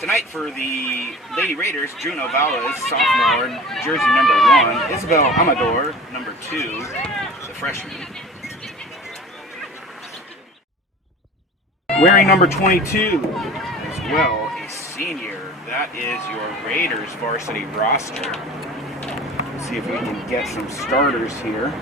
Tonight for the Lady Raiders, Juno Valles, sophomore, jersey number 1. Isabel Amador, number 2, the freshman. Wearing number 22 as well, a senior. That is your Raiders varsity roster. Let's see if we can get some starters here.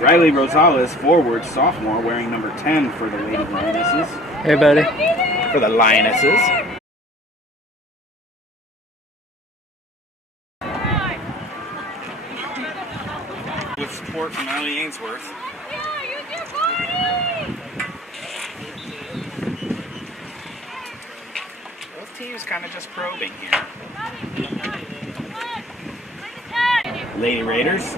Riley Rosales, forward, sophomore, wearing number 10 for the Lady Lionesses. Hey, buddy. For the Lionesses. With support from Allie Ainsworth. Both teams kind of just probing here. Lady Raiders.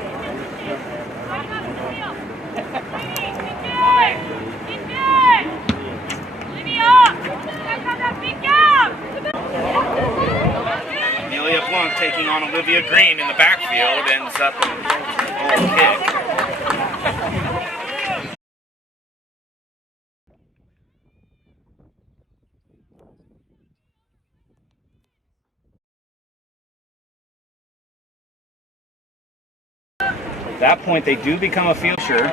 Amelia Blanc taking on Olivia Green in the backfield, ends up in a goal kick. At that point, they do become a field sure.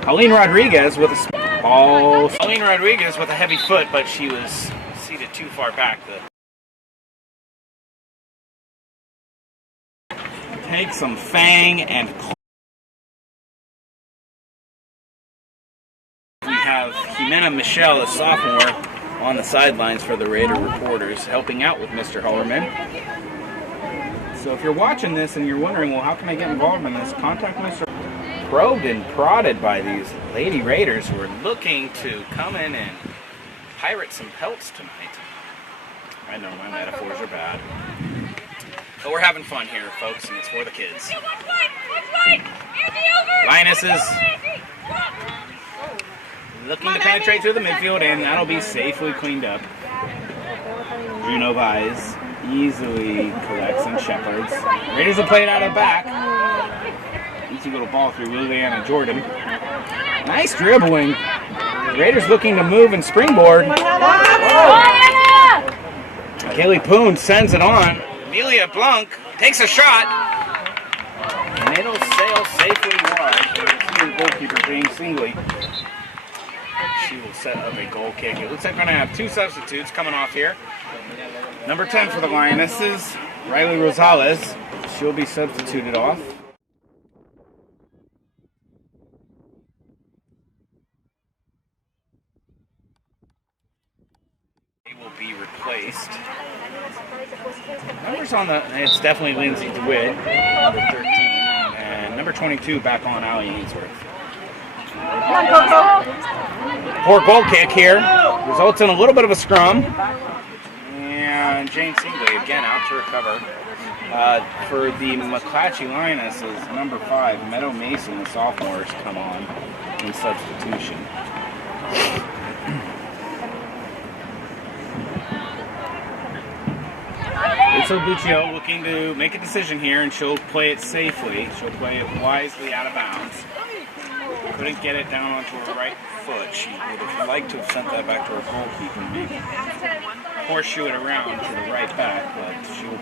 Colleen Rodriguez with a ball. Colleen Rodriguez with a heavy foot, but she was seated too far back. Take some fang and we have Jimena Michelle, a sophomore, on the sidelines for the Raider reporters, helping out with Mr. Hollerman. So if you're watching this and you're wondering, well, how can I get involved in this? Contact Mr. Probed and prodded by these Lady Raiders who are looking to come in and pirate some pelts tonight. I know my metaphors are bad. But we're having fun here, folks, and it's for the kids. Lionesses looking to penetrate through the midfield, and that'll be safely cleaned up. Juno Valles easily collects and shepherds. Raiders will play it out of the back. Easy little ball through Liliana Jordan. Nice dribbling. Raiders looking to move and springboard. Kaylee Poon sends it on. Amelia Blanc takes a shot. And it'll sail safely wide. Senior goalkeeper James Singley. She will set up a goal kick. It looks like we're going to have 2 substitutes coming off here. Number 10 for the Lionesses, Riley Rosales. She'll be substituted off. They will be replaced. Numbers on the, it's definitely Lindsay DeWitt, number 13, and number 22 back on Allie Ainsworth. Poor goal kick here, results in a little bit of a scrum. And Jane Singley again out to recover. For the McClatchy Lionesses, number 5, Meadow Mason, the sophomores, come on in substitution. It's Buccio looking to make a decision here, and she'll play it safely. She'll play it wisely out of bounds. Couldn't get it down onto her right foot. She would have liked to have sent that back to her goalkeeper, maybe horseshoe it around to the right back, but she will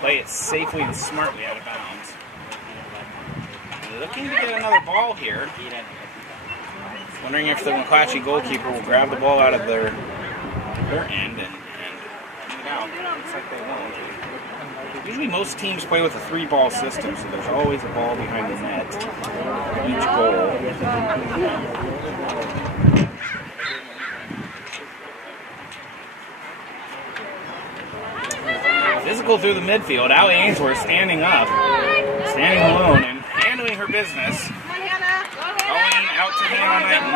play it safely and smartly out of bounds. Looking to get another ball here. Wondering if the McClatchy goalkeeper will grab the ball out of their end and bring it out. Looks like they won't. Usually most teams play with a 3-ball system, so there's always a ball behind the net each goal. Physical through the midfield. Allie Ainsworth standing up, standing alone, and handling her business. Going out to Hannah Knighton.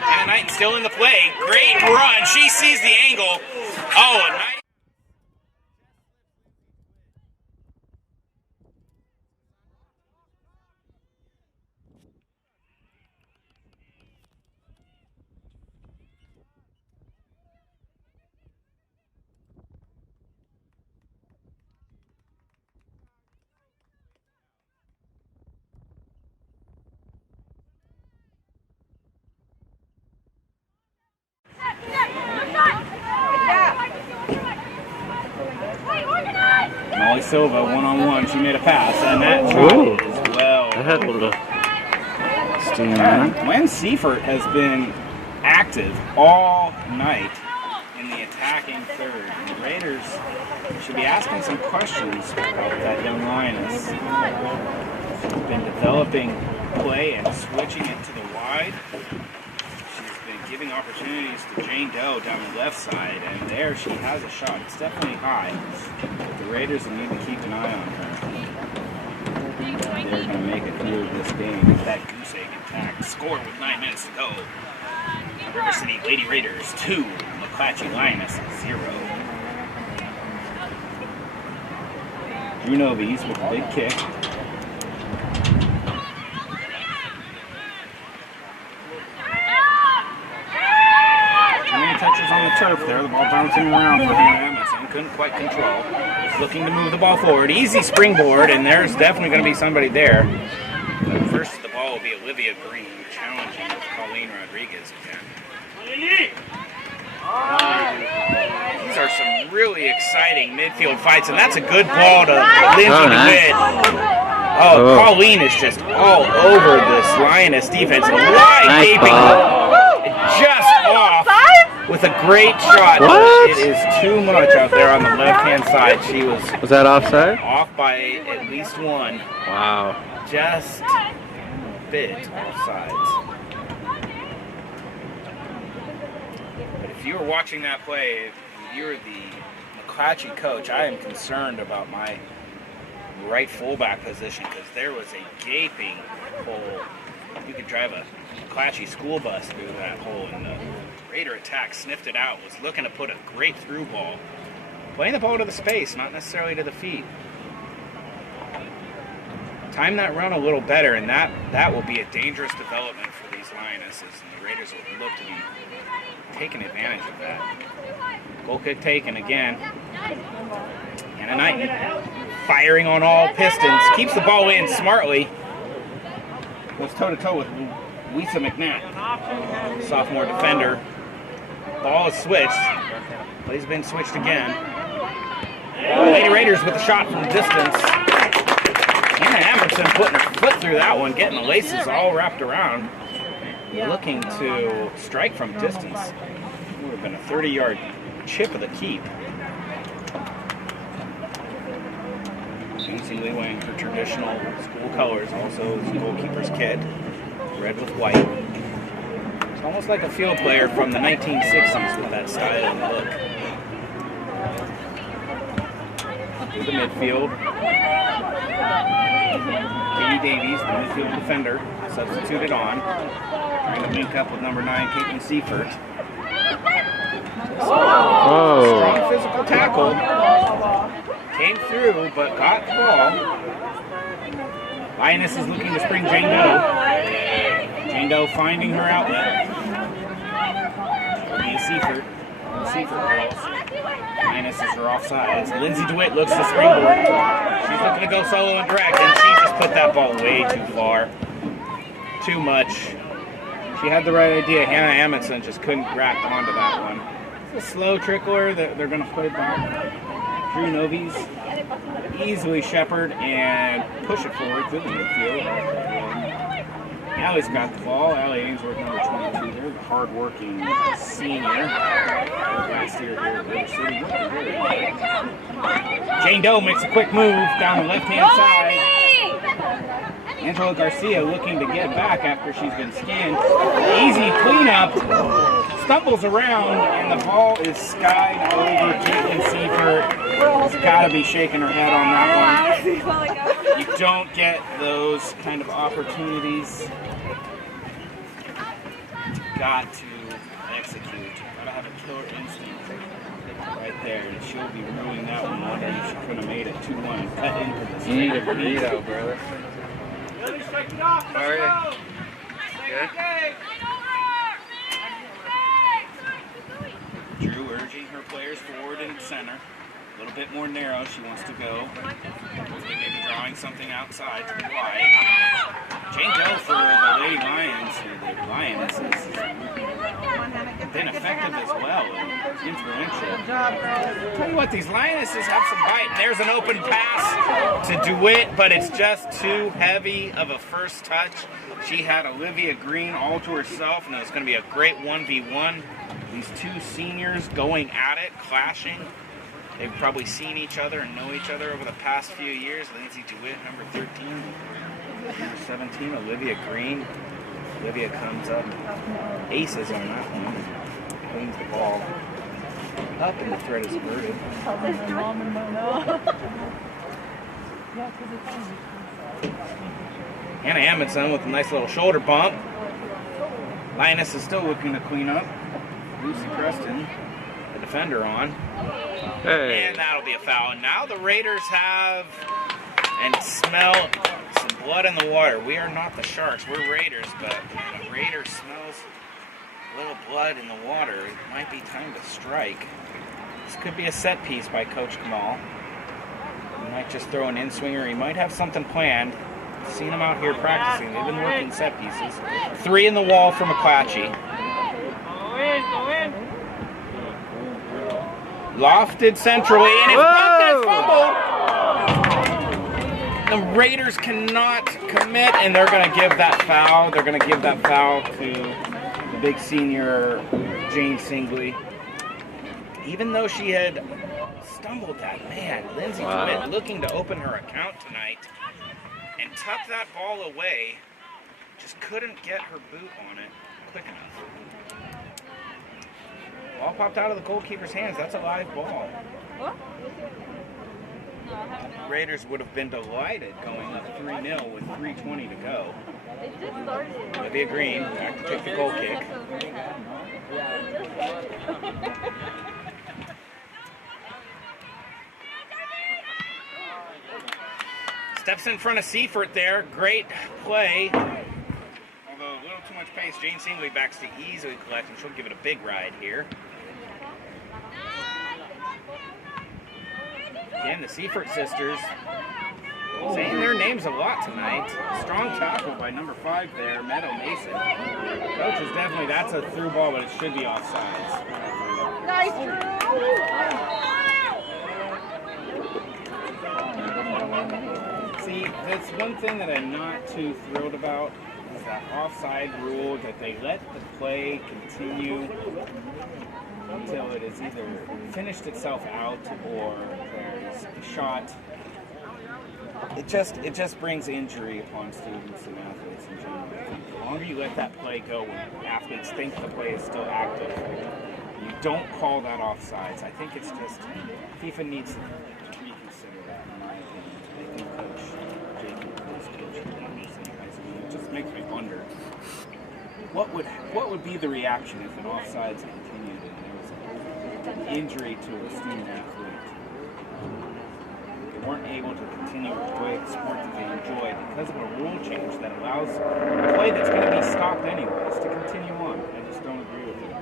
Hannah Knighton still in the play. Great run. She sees the angle. Oh, a nice. Silva one-on-one. She made a pass, and that shot is well. I had a little steam on it. Gwen Seifert has been active all night in the attacking third. The Raiders should be asking some questions about that young lioness. She's been developing play and switching it to the wide. She's been giving opportunities to Jane Doe down the left side, and there she has a shot. It's definitely high, but the Raiders will need to keep an eye on her. They're going to make it through this game. That goose egg intact. Score with 9 minutes to go. River City Lady Raiders 2, McClatchy Lioness 0. Drew Novies with a big kick. Too many touches on the turf there. The ball bouncing around for Hannah Emerson. Couldn't quite control. Looking to move the ball forward. Easy springboard, and there's definitely going to be somebody there. But first, the ball will be Olivia Green challenging with Colleen Rodriguez again. These are some really exciting midfield fights, and that's a good ball to Lindsay DeWitt. Oh, Colleen is just all over this Lioness defense. Wide gaping, just off with a great shot. What? It is too much out there on the left-hand side. She was that offside? Off by at least one. Wow. Just bit offsides. But if you were watching that play, if you're the McClatchy coach, I am concerned about my right fullback position because there was a gaping hole. You could drive a McClatchy school bus through that hole, and the Raider attack sniffed it out, was looking to put a great through ball. Playing the ball to the space, not necessarily to the feet. Time that run a little better, and that will be a dangerous development for these Lionesses, and the Raiders will look to be taking advantage of that. Goal kick taken again. Hannah Knighton firing on all pistons, keeps the ball in smartly. Goes toe-to-toe with Lisa McNatt, sophomore defender. Ball is switched. Play's been switched again. Lady Raiders with a shot from distance. Hannah Emerson putting her foot through that one, getting the laces all wrapped around. Looking to strike from distance. Would have been a 30-yard chip of the keep. Nancy Lee wearing her traditional school colors, also the goalkeeper's kit, red with white. It's almost like a field player from the 1960s with that style and look. To the midfield. Katie Davies, the midfield defender, substituted on. Trying to link up with number 9, Caitlin Seifert. Strong physical tackle. Came through, but got the ball. Lioness is looking to spring Jane Doe. Jane Doe finding her outlet. Olivia Seifert. Seifert calls. Lionesses are offsides. Lindsay DeWitt looks to springboard. She's looking to go solo and direct, and she just put that ball way too far. Too much. She had the right idea. Hannah Amundsen just couldn't grab onto that one. It's a slow trickler that they're going to play back. Drew Novies easily shepherd and push it forward to the midfield. Allie's got the ball. Allie Ainsworth, number 22 there, the hard-working senior. Last year here at River City. Jane Doe makes a quick move down the left-hand side. Angela Garcia looking to get back after she's been skinned. Easy cleanup. Stumbles around, and the ball is skied over. Caitlin Seifert has got to be shaking her head on that one. You don't get those kind of opportunities. You've got to execute. You've got to have a killer instinct right there, and she'll be ruining that one. Wondering if she could have made it 2-1 and cut into this. You need a burrito, brother. How are you? Good? Drew urging her players forward and center. A little bit more narrow, she wants to go. Hopefully maybe drawing something outside to the wide. Jane Doe for the Lady Lions, or the Lionesses. been effective as well, influential. Tell you what, these Lionesses have some bite. There's an open pass to DeWitt, but it's just too heavy of a first touch. She had Olivia Green all to herself, and it was going to be a great 1v1. These two seniors going at it, clashing. They've probably seen each other and know each other over the past few years. Lindsay DeWitt, number 13. Number 17, Olivia Green. Olivia comes up, aces on that one, cleans the ball up, and the threat is averted. Hannah Amundsen with a nice little shoulder bump. Lioness is still looking to clean up. Lucy Preston, the defender on. Hey. And that'll be a foul. And now the Raiders have and smell some blood in the water. We are not the Sharks, we're Raiders, but the Raiders smells a little blood in the water. It might be time to strike. This could be a set piece by Coach Kamal. He might just throw an in-swinger. He might have something planned. Seen them out here practicing. They've been working set pieces. 3 in the wall for McClatchy. Lofted centrally, and it's fumbled. The Raiders cannot commit, and they're going to give that foul. They're going to give that foul to the big senior, Jane Singley. Even though she had stumbled that, man, Lindsay DeWitt looking to open her account tonight and tuck that ball away, just couldn't get her boot on it quick enough. Ball popped out of the goalkeeper's hands. That's a live ball. What? Raiders would have been delighted going up 3-0 with 3:20 to go. It just started. Olivia Green back to take the goal kick. Steps in front of Seifert there. Great play. Although a little too much pace. Jane Singley backs to easily collect, and she'll give it a big ride here. Again, the Seifert sisters saying their names a lot tonight. Strong tackle by number 5 there, Meadow Mason. Coach is definitely, that's a through ball, but it should be offsides. Nice, See, that's one thing that I'm not too thrilled about, is that offside rule that they let the play continue until it has either finished itself out or there's a shot. It just brings injury upon students and athletes in general. The longer you let that play go when athletes think the play is still active, you don't call that offsides. I think it's just, FIFA needs to reconsider that, in my opinion. I think Coach Jacob is coaching. It just makes me wonder, what would be the reaction if an offsides continued and there was an injury to a student athlete? They weren't able to continue to play the sport that they enjoy because of a rule change that allows a play that's going to be stopped anyways to continue on. I just don't agree with it.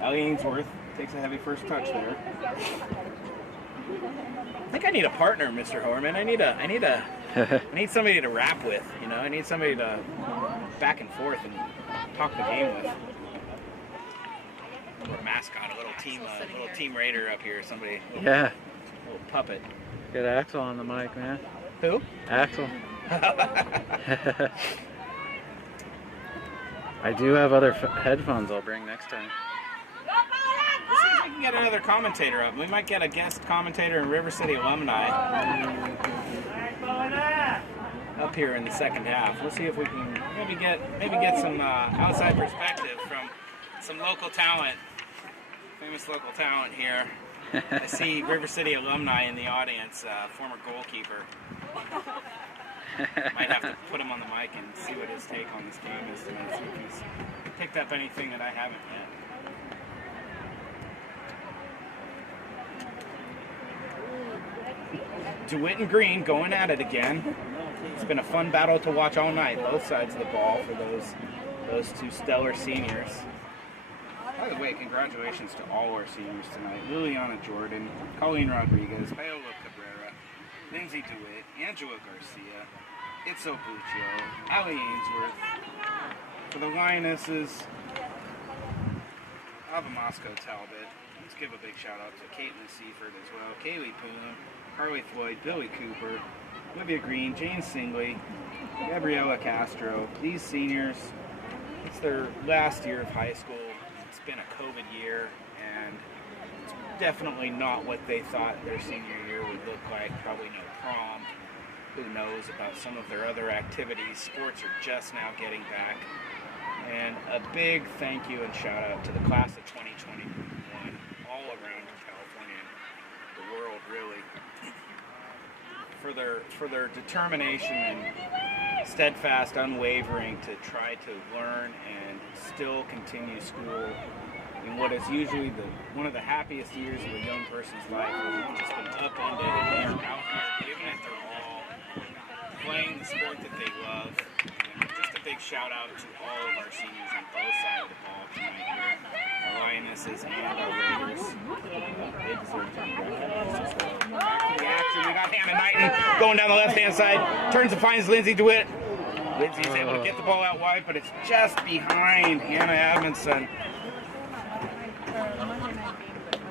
Ellie Ainsworth takes a heavy first touch there. I think I need a partner, Mr. Hoerman. I need somebody to rap with, you know. I need somebody to back and forth and talk the game with. Or a mascot, a little team raider up here, somebody. Yeah. A little puppet. Get Axel on the mic, man. Who? Axel. I do have other headphones I'll bring next time. Let's see if we can get another commentator up. We might get a guest commentator and River City alumni up here in the second half. We'll see if we can maybe get some outside perspective from some local talent, famous local talent here. I see River City alumni in the audience, former goalkeeper. Might have to put him on the mic and see what his take on this game is tonight. See if he's picked up anything that I haven't yet. DeWitt and Green going at it again. It's been a fun battle to watch all night, both sides of the ball for those two stellar seniors. By the way, congratulations to all our seniors tonight. Liliana Jordan, Colleen Rodriguez, Paola Cabrera, Lindsay DeWitt, Angela Garcia, It's Obuccio, Allie Ainsworth. For the Lionesses, Ava Moscow Talbot. Let's give a big shout out to Caitlin Seaford as well. Kaylee Poon, Harley Floyd, Billy Cooper, Olivia Green, Jane Singley, Gabriella Castro. These seniors, it's their last year of high school. It's been a COVID year, and it's definitely not what they thought their senior year would look like. Probably no prom. Who knows about some of their other activities. Sports are just now getting back. And a big thank you and shout out to the class of 2021 all around California and the world, really, for their determination and steadfast, unwavering to try to learn and still continue school in what is usually one of the happiest years of a young person's life, where they've just been upended and they're out here giving it their all, playing the sport that they love. Just a big shout out to all of our seniors on both sides of the ball tonight here. Our Lionesses and our Raiders. They deserve to be recognized as well. Back to the action. We got Hannah Knighton going down the left-hand side. Turns and finds Lindsay DeWitt. Lindsay's able to get the ball out wide, but it's just behind Hannah Edmondson.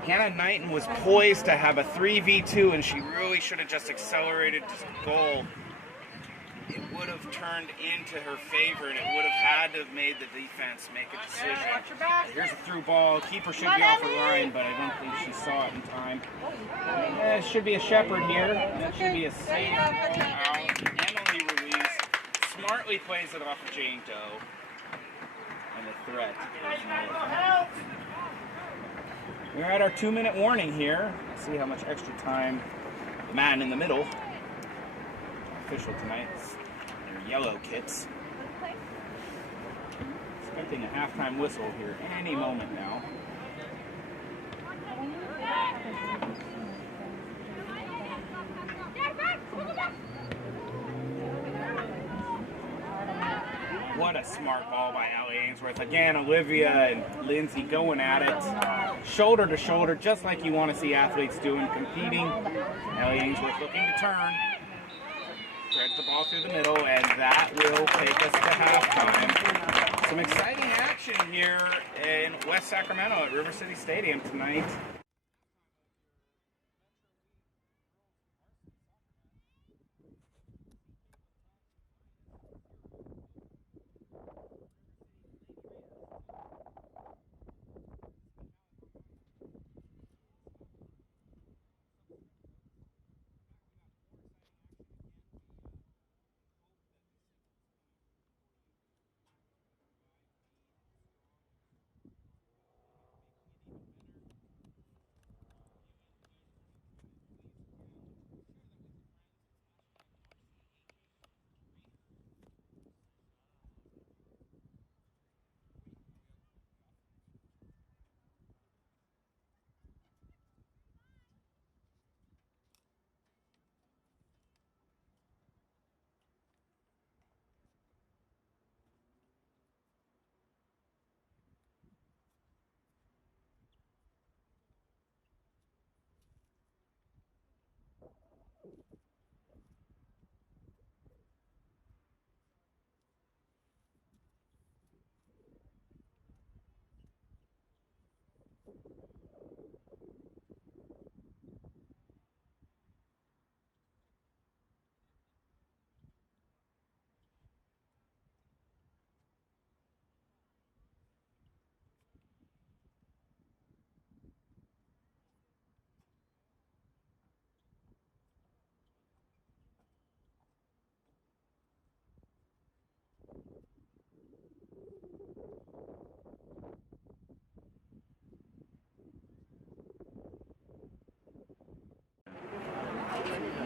Hannah Knighton was poised to have a 3v2, and she really should have just accelerated to goal. It would have turned into her favor, and it would have had to have made the defense make a decision. Here's a through ball. Keeper should be off her line, but I don't think she saw it in time. It should be a Shepherd here. That should be a safe out. Emily Ruiz smartly plays it off of Jane Doe. And the threat is no. We're at our 2-minute warning here. Let's see how much extra time the man in the middle, official tonight, their yellow kits. Expecting a halftime whistle here any moment now. What a smart ball by Allie Ainsworth. Again, Olivia and Lindsay going at it, shoulder to shoulder, just like you want to see athletes doing, competing. Allie Ainsworth looking to turn. Threads the ball through the middle, and that will take us to halftime. Some exciting action here in West Sacramento at River City Stadium tonight.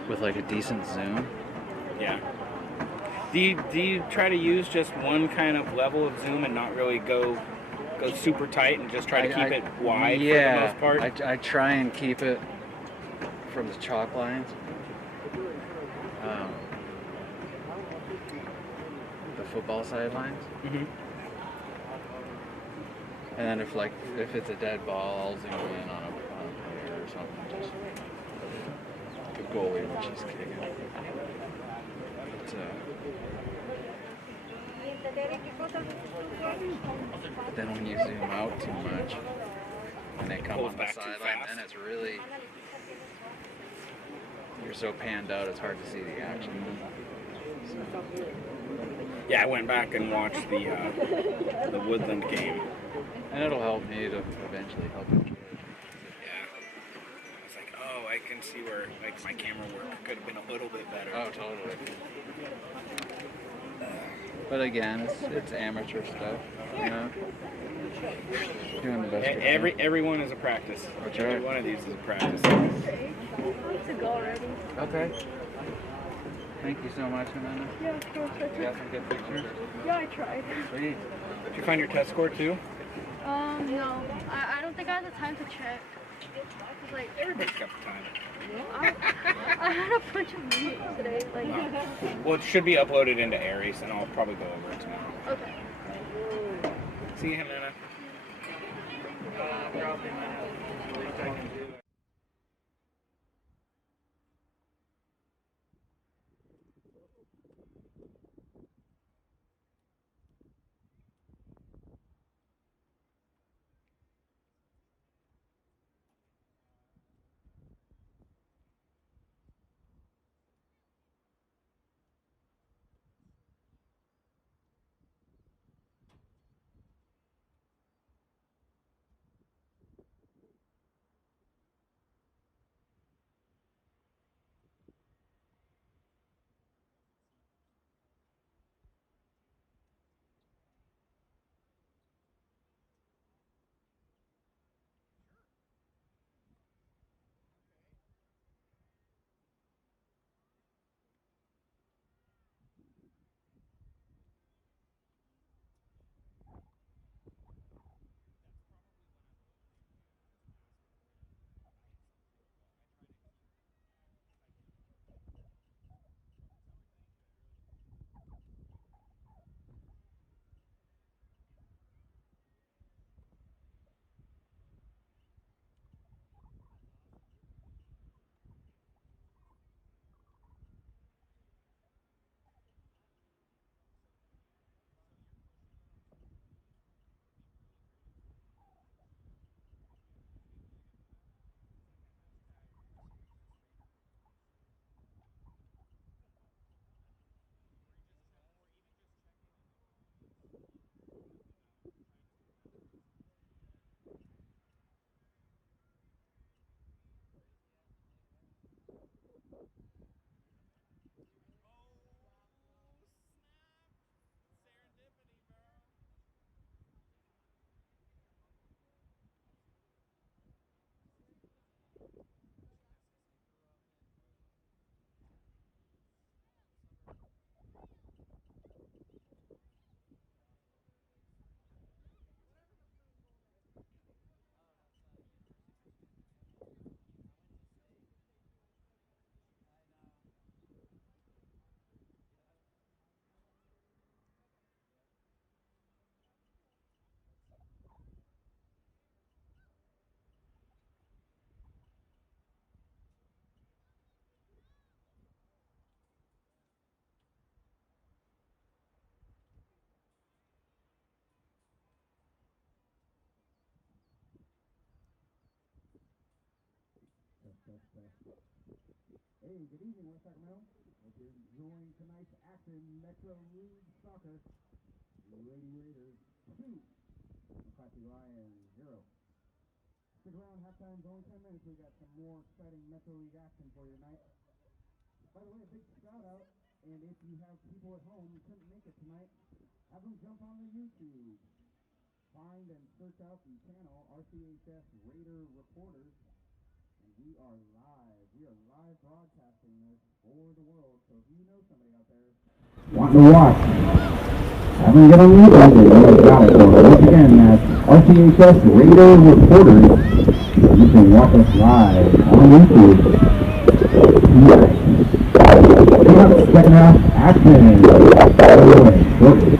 With like a decent zoom. Yeah. Do you try to use just one kind of level of zoom and not really go super tight and just try to keep it wide for the most part? I try and keep it from the chalk lines. The football sidelines. Mm-hmm. And then if it's a dead ball, I'll zoom in on a player or something. Just the goalie when she's kicking. But, Then when you zoom out too much and they come Pulls on the back too sideline, fast. then it's really, you're so panned out it's hard to see the action. Yeah, I went back and watched the Woodland game. And it'll help me to eventually help enjoy it. Yeah. I was like, oh, I can see where like my camera work could have been a little bit better. Oh, totally. But again, it's amateur stuff, you know. Doing the best. Everyone is a practice. That's Every right. one of these is a practice. To go already. Okay. Thank you so much, Amanda. Yeah, of course. You got some good pictures? Yeah, I tried. Sweet. Did you find your test score too? No. I don't think I had the time to check. Cause like Everybody's got the time. I had a bunch of meetings today. Like. Well, it should be uploaded into Aries, and I'll probably go over it tomorrow. Okay. See you, Hannah. Probably might have the least I can do. Hey, good evening, West Sacramento. Hope you're enjoying tonight's action. Metro League Soccer. Lady Raiders 2. McClatchy Lions 0. Stick around, halftime's only 10 minutes. We got some more exciting Metro League action for you tonight. By the way, a big shout out, and if you have people at home who couldn't make it tonight, have them jump on the YouTube. Find and search out the channel RCHS Raider Reporters. And we are live. We are live broadcasting this for the world. So if you know somebody out there wanting to watch, have them get on YouTube. You got it. So once again, that's RCHS Raider Reporters. You can watch us live on YouTube tonight. Coming up, second half action. Shortly.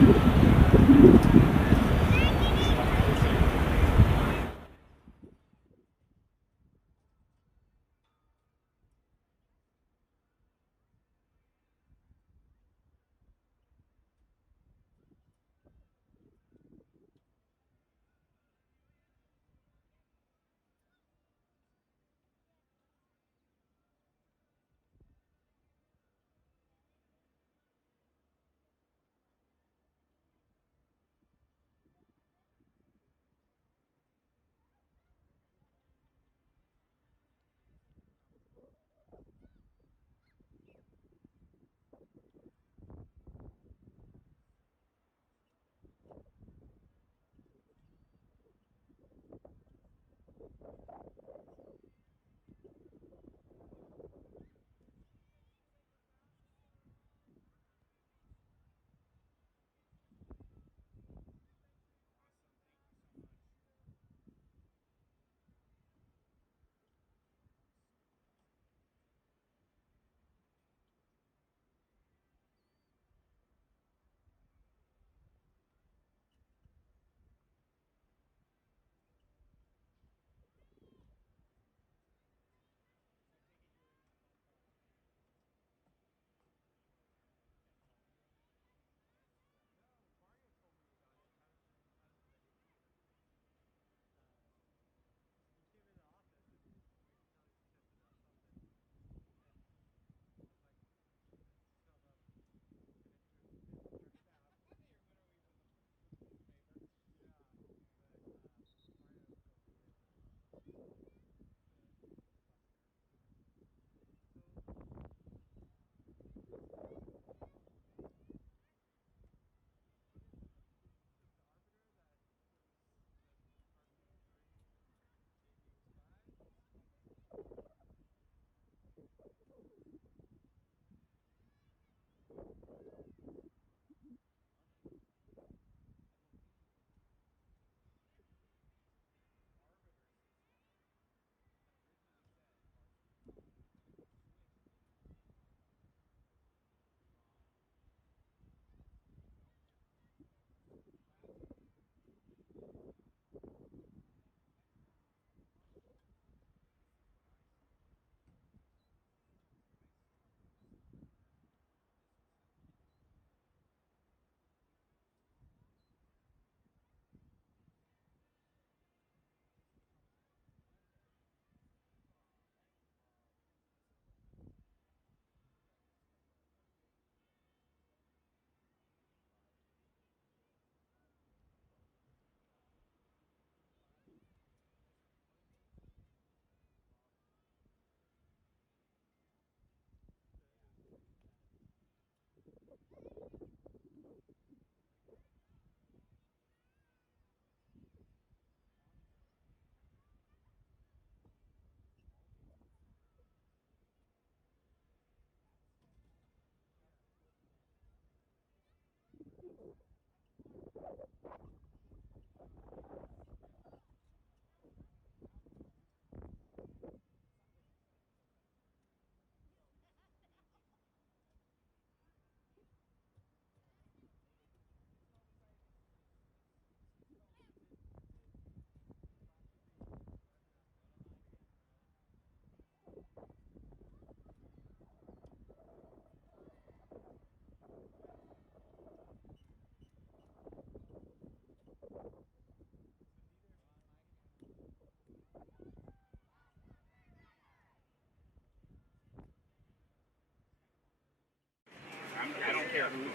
I don't care who's to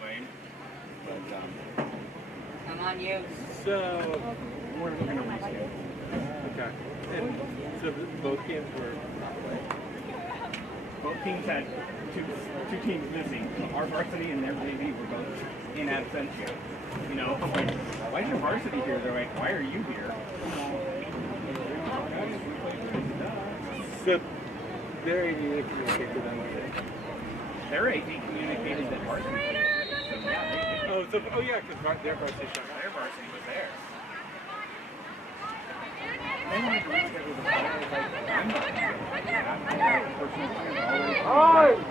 blame, but I'm on you. So, we're going to reschedule. okay. And so both games were not played. Both teams had two teams missing. Our varsity and their JV were both in absentia. You know, I'm like, why is your varsity here? They're like, why are you here? So, they're able to communicate to them. Their AD communicated that varsity played it. So yeah, they did. Oh, yeah, because their varsity shot. Their varsity was there. They wanted to reschedule the player. I was like, I'm not going to do that. I have a personal plan already.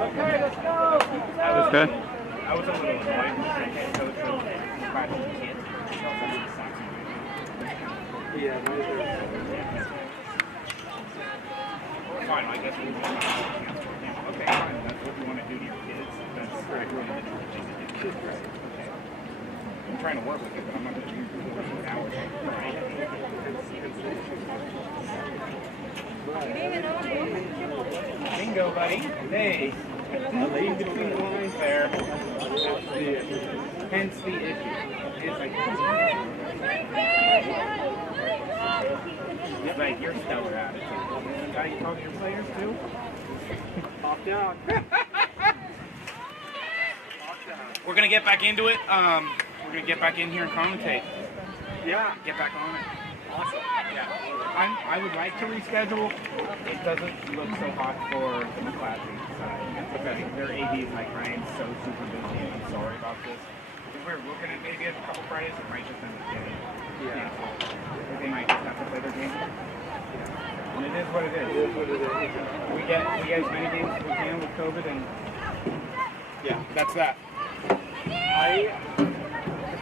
Okay, let's go. Okay. I was a little annoyed with the head coach of McClatchy kids. Yeah, fine, I guess we'll cancel it now. Okay, fine. That's what you want to do to your kids. That's right. Okay. I'm trying to work with it, but I'm not going to use the hours. Bingo, buddy. Hey. Laying between the lines there. Hence the issue. It's like, it's like you're stellar at it. Is that how you talk to your players too? Off down. We're gonna get back into it. We're gonna get back in here and commentate. Yeah. Get back on it. Awesome. Yeah. I would like to reschedule. It doesn't look so hot for the McClatchy side. Okay. Their AD is like, Ryan's so super busy and I'm sorry about this. If we're looking at maybe a couple Fridays, it might just end up getting canceled. They might just have to play their game. And it is what it is. It is what it is. We get as many games as we can with COVID and yeah, that's that. I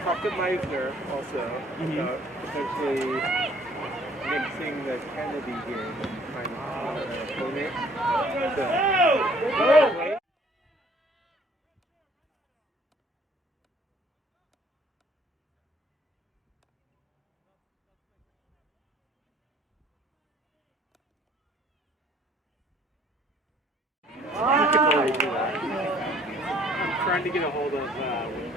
talked to Meisner also about potentially mixing the Kennedy game and kind of an opponent. I'm trying to get a hold of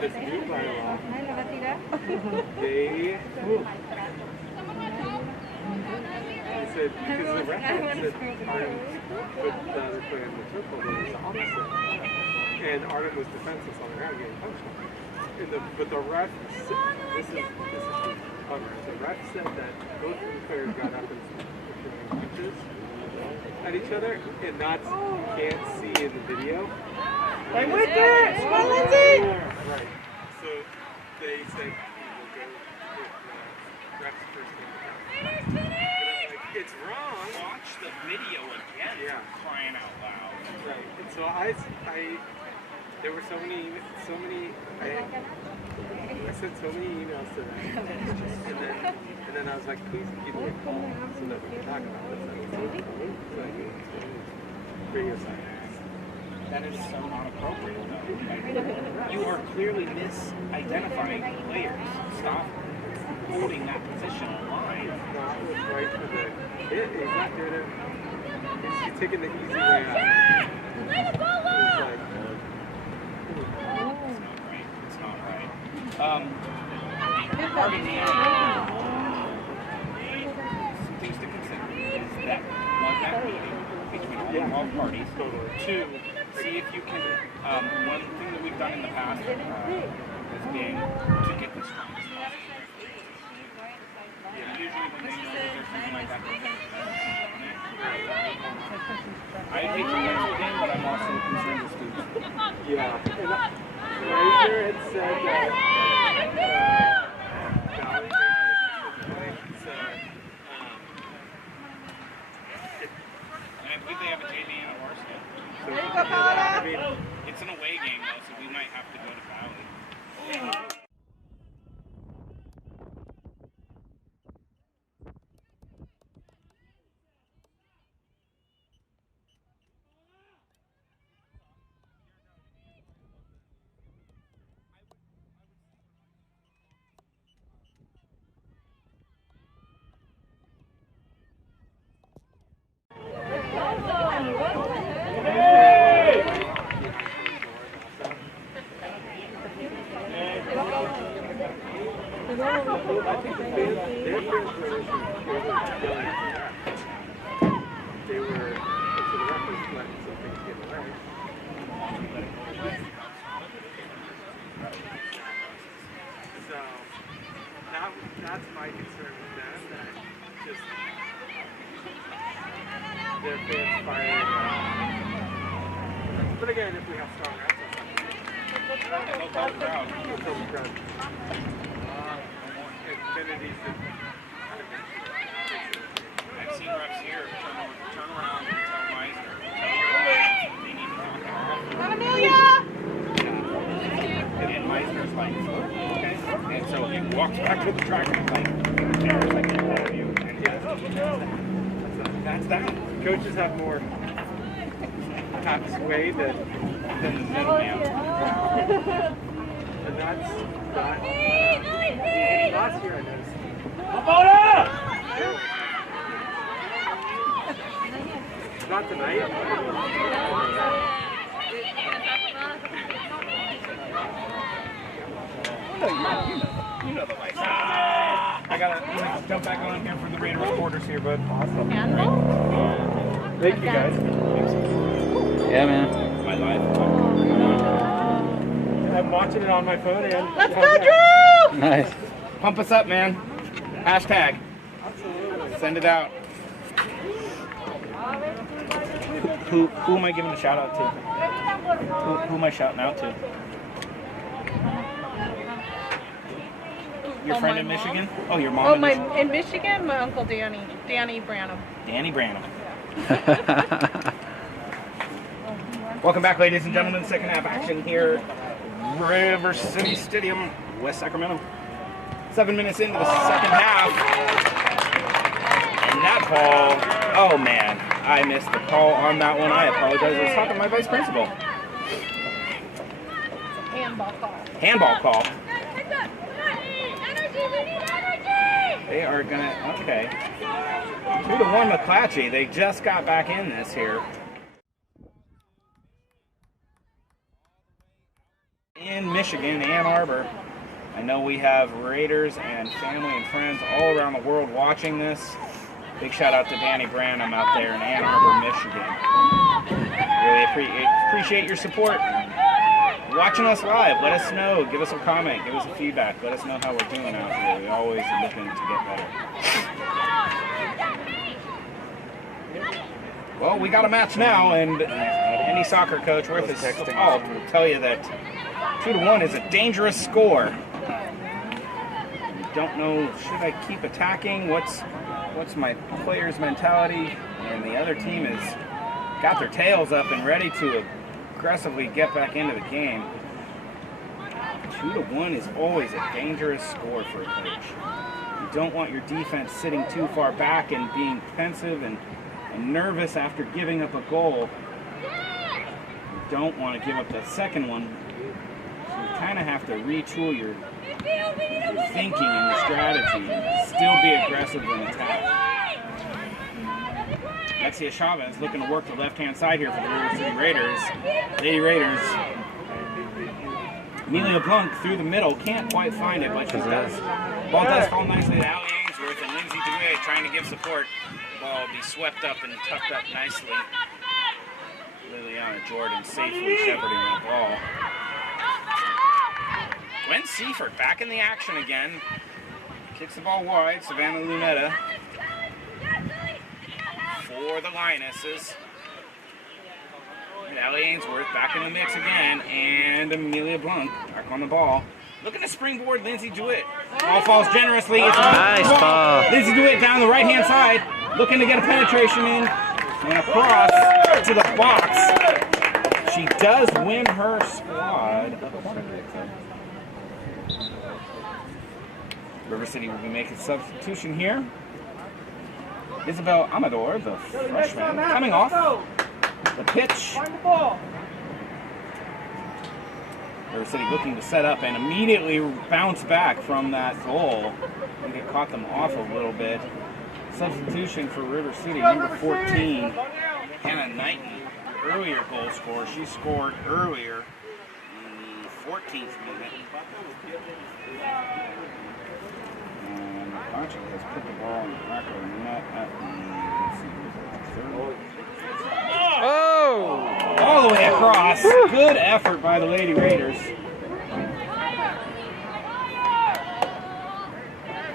this new bylaw, they said, because the ref had said Artem put the other player in the choke hold, it was the opposite. And Artem was defenseless on the ground getting punched. But the ref, this is bummer. The ref said that both of the players got up and throwing punches at each other, and that's, you can't see in the video. Right with it! Come Lindsay! Right. So they said, we'll go with the ref's first thing. It's wrong. Watch the video again. Yeah. Crying out loud. Right. And so there were so many, I sent so many emails to them. And then I was like, please keep it calm so that we can talk about this. Radio silence. That is so not appropriate, though. You are clearly misidentifying players. Stop holding that position line. Not what's right for the hit. He's not doing it. He's taking the easy way out. It's not right. Regarding the things to consider is that one, that meeting between all involved parties. Two, see if you can. One thing that we've done in the past is being to get the strongest possible. Yeah, usually when they know that there's something like that, I hate to cancel the game, but I'm also concerned with students. Yeah. And Fraser had said that Valley and I believe they have a JV and a varsity. there you go, Paula. I mean, It's an away game though, so we might have to go to Valley. that's my concern with them, that just their fans firing but again, if we have strong refs, They'll tell the crowd. Infinity's I've seen refs here turn around and tell Meisner they need to knock it off. And Meisner's like, okay. And so he walks back to the track and he's like, cares, I can't have you. And that's that. coaches have more sway than the middleman. And that's not last year I noticed. Not tonight. You know the life. I gotta jump back on here for the Raider reporters here, bud. Awesome. Thank you guys. Yeah, man. My life. I'm watching it on my phone and Let's go, Drew! Nice. Pump us up, man. Hashtag. Absolutely. Send it out. Who am I giving a shout out to? Who am I shouting out to? Your friend in Michigan? Oh, your mom. Oh, in Michigan. in Michigan, my uncle Danny Branham. Danny Branham. Welcome back, ladies and gentlemen. Second half action here, River City Stadium, West Sacramento. 7 minutes into the second half, and that ball. Oh man, I missed the call on that one. I apologize. I was talking to my vice principal. Handball call. Handball call. They are gonna, okay. 2-1 McClatchy. They just got back in this here. In in Michigan, Ann Arbor. I know we have Raiders and family and friends all around the world watching this. Big shout out to Danny Branham out there in Ann Arbor, Michigan. Really appreciate your support. Watching us live, let us know. Give us a comment, give us a feedback. Let us know how we're doing out here. We always are looking to get better. Well, we got a match now, and any soccer coach worth his salt will tell you that 2-1 is a dangerous score. You don't know, should I keep attacking? What's my player's mentality? And the other team has got their tails up and ready to aggressively get back into the game. 2-1 is always a dangerous score for a coach. You don't want your defense sitting too far back and being pensive and nervous after giving up a goal. You don't want to give up that second one. So you kind of have to retool your thinking and your strategy. Still be aggressive in attack. RCHS Chavez looking to work the left-hand side here for the River City Raiders. Lady Raiders. Amelia Blanc through the middle. Can't quite find it, but she does. Ball does fall nicely to Allie Ainsworth, and Lindsay DeWitt trying to give support. Ball will be swept up and tucked up nicely. Liliana Jordan safely shepherding that ball. Gwen Seifert back in the action again. Kicks the ball wide. Savannah Lunetta for the Lionesses. And Allie Ainsworth back in the mix again. And Amelia Blanc back on the ball. Looking to springboard Lindsay DeWitt. Ball falls generously. It's a nice ball. Lindsay DeWitt down the right-hand side. Looking to get a penetration in. And across to the box. She does win her squad. River City will be making substitution here. Isabel Amador, the freshman, coming off the pitch. River City looking to set up and immediately bounce back from that goal. I think it caught them off a little bit. Substitution for River City, number 14, Hannah Knighton, earlier goal scorer. She scored earlier in the 14th minute. And McClatchy has put the ball in the back of the net at the third. Oh! All the way across. Good effort by the Lady Raiders.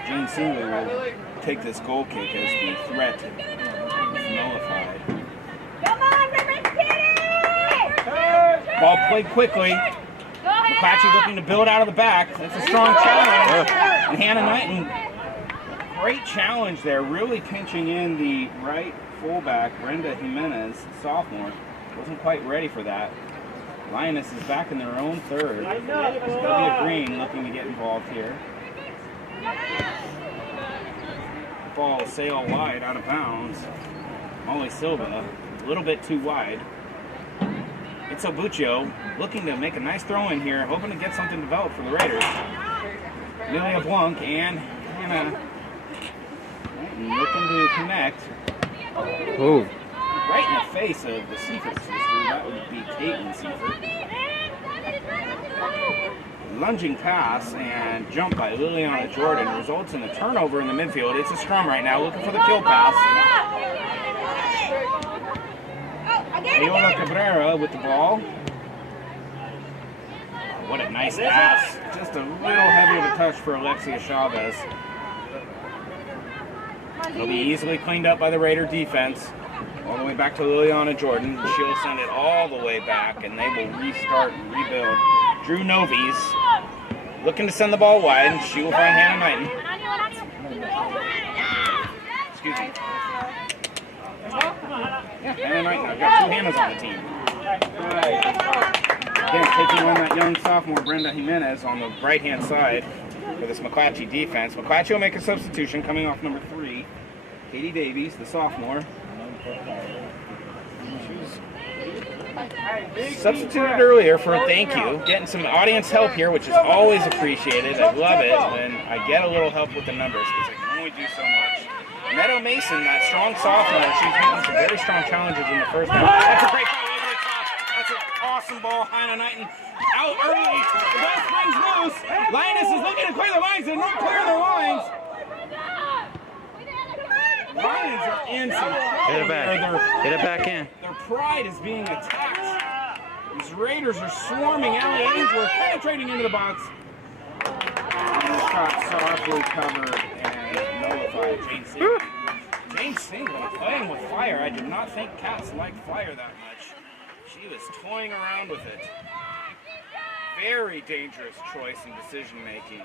Jane Seeley will take this goal kick as the threat is nullified. Come on, River City! Ball played quickly. McClatchy looking to build out of the back. That's a strong challenge. And Hannah Knighton, great challenge there. Really pinching in the right fullback, Brenda Jimenez, sophomore. Wasn't quite ready for that. Lioness is back in their own third. Sylvia Green looking to get involved here. Ball will sail wide out of bounds. Molly Silva, a little bit too wide. It's Obuccio looking to make a nice throw in here, hoping to get something developed for the Raiders. Lilia Blanc and Hannah looking to connect. Ooh. Right in the face of the Seifert sister. That would be Caitlin Seifert. Lunging pass and jump by Liliana Jordan results in a turnover in the midfield. It's a scrum right now, looking for the kill pass. Viola Cabrera with the ball. What a nice pass. Just a little heavy of a touch for Alexia Chavez. It'll be easily cleaned up by the Raider defense. All the way back to Liliana Jordan. She'll send it all the way back, and they will restart and rebuild. Drew Novies looking to send the ball wide, and she will find Hannah Knighton. Excuse me. Yeah, Hannah Knighton. I've got two Hannahs on the team. Again, taking on that young sophomore, Brenda Jimenez, on the right-hand side for this McClatchy defense. McClatchy will make a substitution coming off number 3. Katie Davies, the sophomore. Substituted earlier for a thank you. Getting some audience help here, which is always appreciated. I love it when I get a little help with the numbers because I can only do so much. Meadow Mason, that strong sophomore, she's making some very strong challenges in the first half. That's a great ball over the top. That's awesome ball. Hannah Knighton out early. The ball springs loose. Lioness is looking to clear the lines. They don't clear their lines. Lions are in some trouble. Hit it back. Hit it back in. Their pride is being attacked. These Raiders are swarming. Allie Ainsworth penetrating into the box. And the shot softly covered and nullified. Jane Single. Jane Single playing with fire. I did not think cats liked fire that much. She was toying around with it. Very dangerous choice in decision making.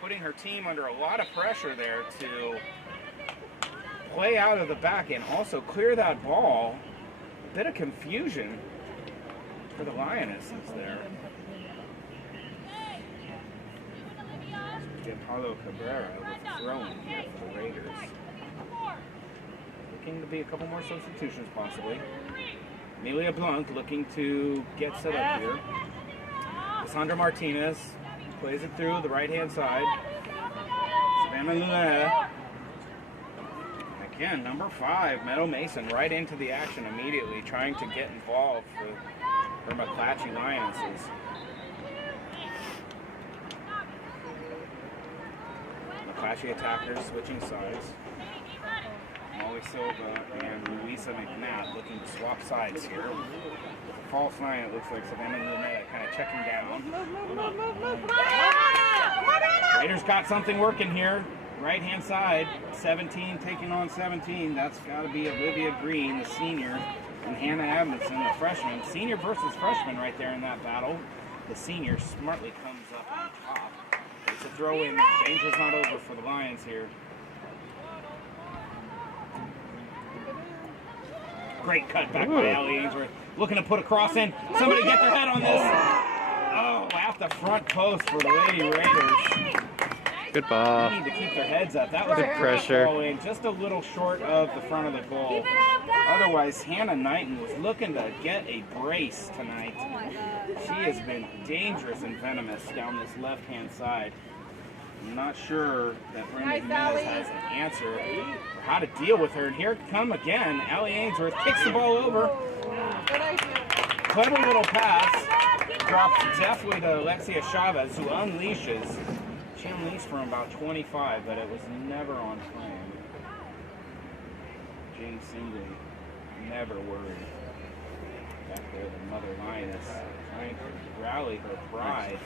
Putting her team under a lot of pressure there to play out of the back and also clear that ball. A bit of confusion for the Lionesses there. Paulo Cabrera with a throw-in here for the Raiders. Looking to be a couple more substitutions possibly. Amelia Blanc looking to get set up here. Sandra Martinez plays it through the right-hand side. Savannah Luneta. Again, number 5, Meadow Mason, right into the action immediately, trying to get involved for McClatchy Lionesses. McClatchy attackers switching sides. Molly Silva and Luisa McNabb looking to swap sides here. With a false line, it looks like Savannah Luneta kind of checking down. Raiders got something working here. Right-hand side, 17 taking on 17. That's got to be Olivia Green, the senior, and Hannah Adamson, the freshman. Senior versus freshman right there in that battle. The senior smartly comes up on top. It's a throw-in. Danger's not over for the Lions here. Great cut back by Allie Ainsworth. Looking to put a cross in. Somebody get their head on this. Oh, at the front post for the Lady Raiders. Good ball. They need to keep their heads up. That was Good a pressure. ball in, just a little short of the front of the goal. Otherwise, Hannah Knighton was looking to get a brace tonight. She has been dangerous and venomous down this left-hand side. I'm not sure that Brenda Jimenez has an answer for how to deal with her. And here it come again. Allie Ainsworth kicks the ball over. Clever little pass. Drops deftly to Alexia Chavez, who unleashes. She unleashed from about 25, but it was never on plan. Jane Singley, never worried. Back there, the mother lioness, trying to rally her pride.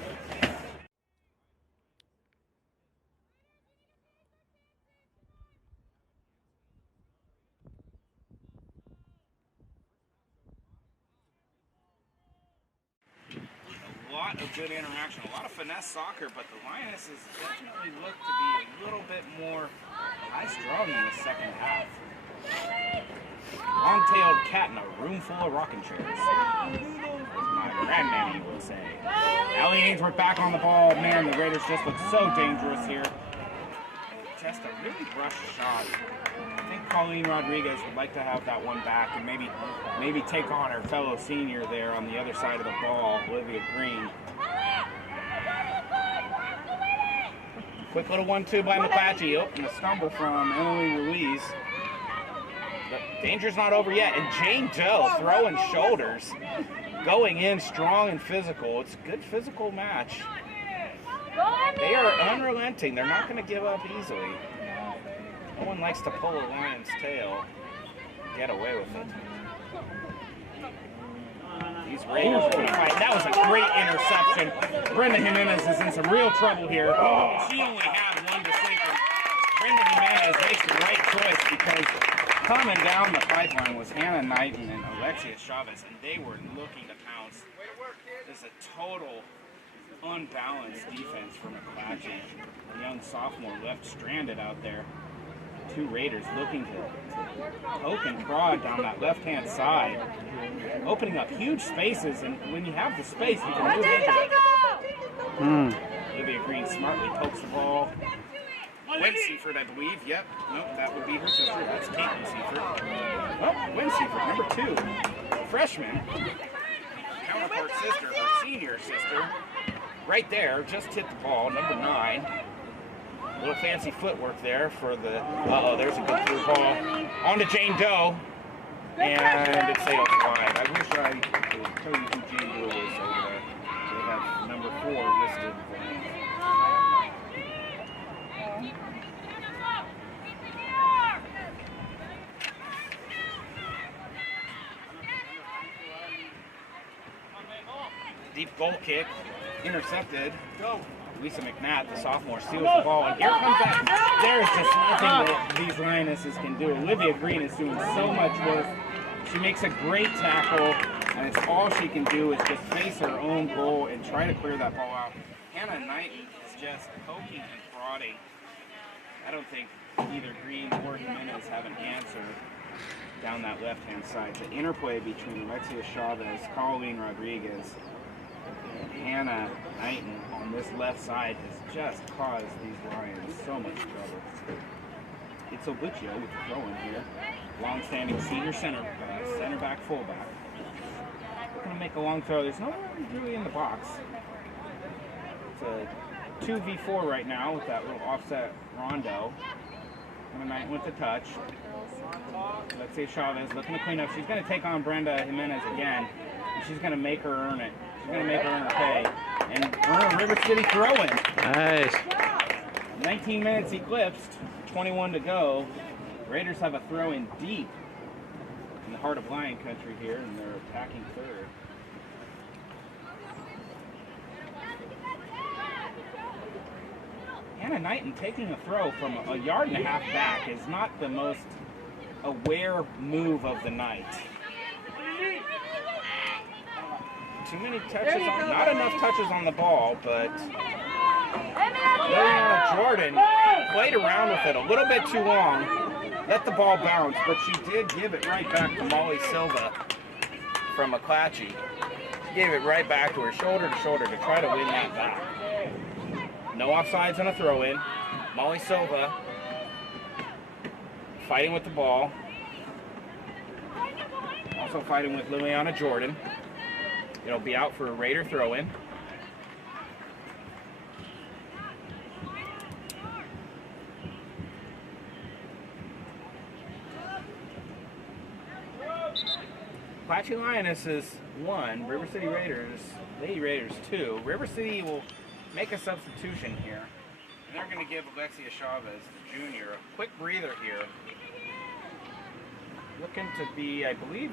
A lot of good interaction, a lot of finesse soccer, but the Lionesses definitely look to be a little bit more high-strung in the second half. Long-tailed cat in a room full of rocking chairs, as my grandmammy would say. Allie Ainsworth back on the ball. Man, the Raiders just look so dangerous here. Just a really rushed shot. I think Colleen Rodriguez would like to have that one back and maybe take on her fellow senior there on the other side of the ball, Olivia Green. Quick little 1-2 by McClatchy. Oh, and a stumble from Emily Ruiz. The danger's not over yet. And Jane Doe throwing shoulders, going in strong and physical. It's a good physical match. They are unrelenting. They're not going to give up easily. No one likes to pull a lion's tail and get away with it. These Raiders are going to fight. That was a great interception. Brenda Jimenez is in some real trouble here. She only had one to sink. Brenda Jimenez makes the right choice because coming down the pipeline was Hannah Knighton and Alexia Chavez, and they were looking to pounce. This is a total unbalanced defense for McClatchy. The young sophomore left stranded out there. Two Raiders looking to poke and prod down that left-hand side, opening up huge spaces, and when you have the space, you can move into it. Olivia Green smartly pokes the ball. Gwen Seifert, I believe. Yep. Nope, that would be her sister. That's Caitlin Seifert. Oh, Gwen Seifert, number 2. Freshman. Counterpart sister, her senior sister. Right there, just hit the ball, number 9. A little fancy footwork there for the, there's a good through ball. On to Jane Doe. and it sails wide. I wish I could tell you who Jane Brewer is over there. They have number 4 listed. Deep goal kick, intercepted. Lisa McNatt, the sophomore, steals the ball, and here comes that. There's just nothing that these Lionesses can do. Olivia Green is doing so much work. She makes a great tackle, and it's all she can do is just face her own goal and try to clear that ball out. Hannah Knighton is just poking and prodding. I don't think either Green or Jimenez have an answer down that left-hand side. The interplay between Alexia Chavez, Colleen Rodriguez, and Hannah Knighton on this left side has just caused these Lions so much trouble. It's Obuccio with the throw in here. Long-standing senior center back, fullback. Looking to make a long throw. There's no one really in the box. It's a 2v4 right now with that little offset rondo. Hannah Knighton with the touch. Alexia Chavez looking to clean up. She's going to take on Brenda Jimenez again. And she's going to make her earn it. She's going to make her earn her pay. And earn a River City throw-in. Nice. 19 minutes eclipsed. 21 to go. Raiders have a throw-in deep in the heart of Lion Country here, and they're attacking third. Hannah Knighton taking a throw from a yard and a half back is not the most aware move of the night. Too many touches on, not enough touches on the ball, but Liliana Jordan played around with it a little bit too long, let the ball bounce, but she did give it right back to Molly Silva from McClatchy. She gave it right back to her, shoulder to shoulder, to try to win that back. No offsides on a throw-in. Molly Silva fighting with the ball. Also fighting with Liliana Jordan. It'll be out for a Raider throw-in. McClatchy Lionesses 1, River City Raiders, Lady Raiders 2. River City will make a substitution here. And they're going to give Alexia Chavez, the junior, a quick breather here. Looking to be, I think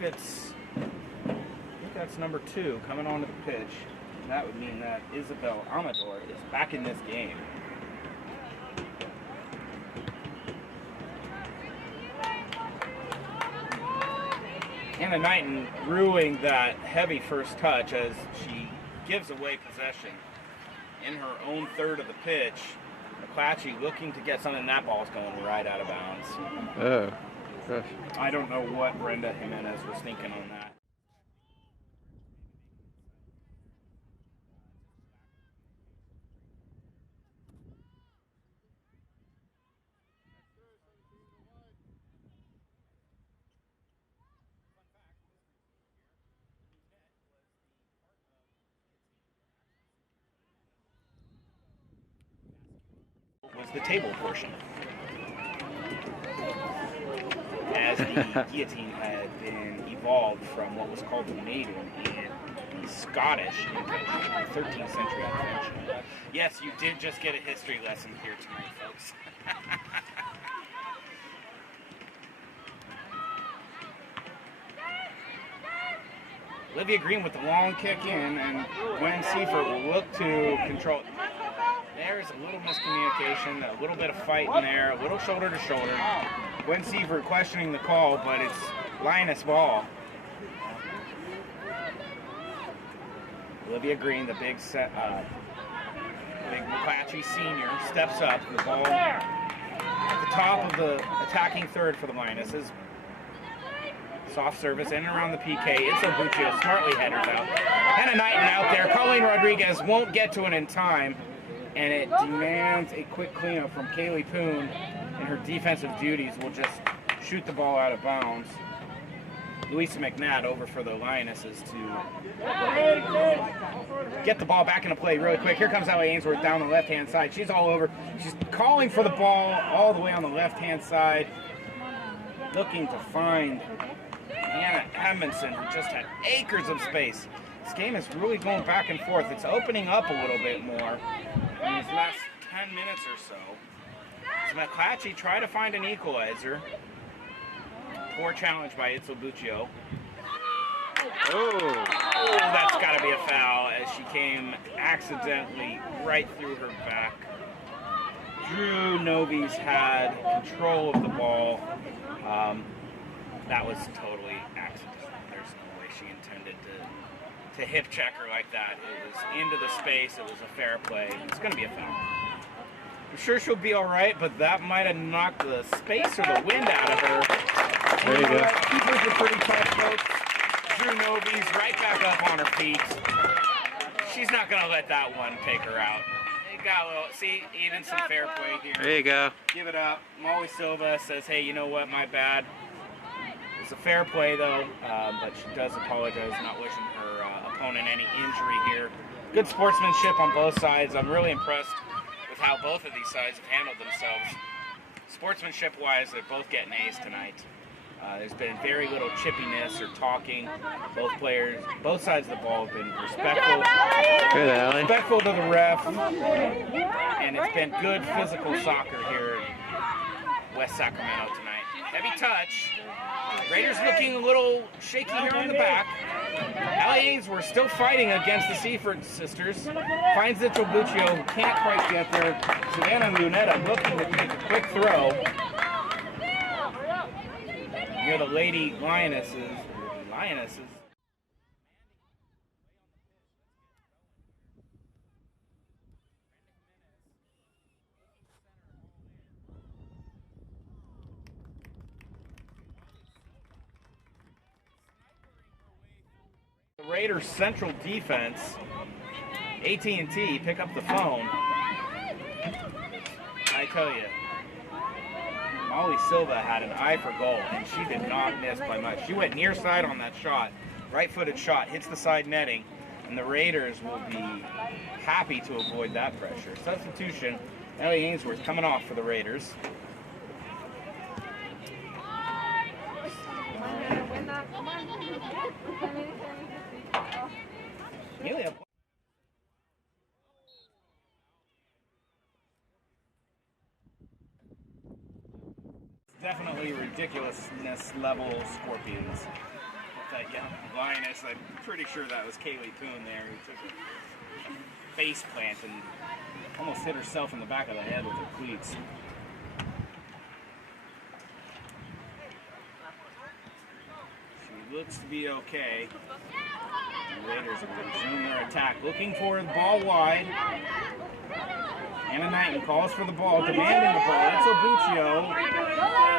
that's number 2 coming onto the pitch. And that would mean that Isabel Amador is back in this game. Hannah Knighton ruining that heavy first touch as she gives away possession in her own third of the pitch. McClatchy looking to get something, that ball's going right out of bounds. Oh, gosh. I don't know what Brenda Jimenez was thinking on that. Was the table portion. As the guillotine had been evolved from what was called the maiden in the Scottish invention, the 13th century invention. Yes, you did just get a history lesson here tonight, folks. Olivia Green with the long kick in, and Gwen Seifert will look to control it. There's a little miscommunication, a little bit of fight in there, a little shoulder to shoulder. Gwen Seifert questioning the call, but it's Lioness ball. Olivia Green, the big McClatchy senior, steps up. The ball at the top of the attacking third for the Lionesses. Soft service in and around the PK. It's Obuccio, smartly headers out. Hannah Knighton out there. Colleen Rodriguez won't get to it in time, and it demands a quick cleanup from Kaylee Poon, and her defensive duties will just shoot the ball out of bounds. Louisa McNatt over for the Lionesses to get the ball back into play really quick. Here comes Ellie Ainsworth down the left-hand side. She's all over. She's calling for the ball all the way on the left-hand side, looking to find Hannah Edmondson, who just had acres of space. This game is really going back and forth. It's opening up a little bit more in these last 10 minutes or so. So McClatchy tried to find an equalizer. Poor challenge by Itzel Buccio. Oh, that's got to be a foul as she came accidentally right through her back. Drew Novies had control of the ball. That was totally accidental. There's no way she intended to hip check her like that. It was into the space. It was a fair play. It's going to be a foul. I'm sure she'll be all right, but that might have knocked the space or the wind out of her. There you go. Keepers are pretty tough, folks. Drew Novies right back up on her feet. She's not going to let that one take her out. It got a little, see, even some fair play here. There you go. Give it up. Molly Silva says, hey, you know what, my bad. It's a fair play, though, but she does apologize, not wishing her opponent any injury here. Good sportsmanship on both sides. I'm really impressed with how both of these sides have handled themselves. Sportsmanship-wise, they're both getting A's tonight. There's been very little chippiness or talking. Both players, both sides of the ball have been respectful. Good, Allie. Respectful to the ref. And it's been good physical soccer here in West Sacramento tonight. Heavy touch. Raiders looking a little shaky here on the back. Allie we're still fighting against the Seaford sisters. Finds Itzel Buccio, who can't quite get there. Savannah Lunetta looking to take a quick throw. Near the Lady Lionesses. The Raiders' central defense, AT&T, pick up the phone. I tell you, Molly Silva had an eye for goal, and she did not miss by much. She went near side on that shot, right-footed shot, hits the side netting, and the Raiders will be happy to avoid that pressure. Substitution, Ellie Ainsworth coming off for the Raiders. Amelia. Definitely ridiculousness level Scorpions. That young lioness, I'm pretty sure that was Kaylee Poon there, who took a face plant and almost hit herself in the back of the head with her cleats. She looks to be okay. The Raiders will resume their attack, looking for the ball wide. Anna Knighton calls for the ball, demanding the ball. Itzel Buccio.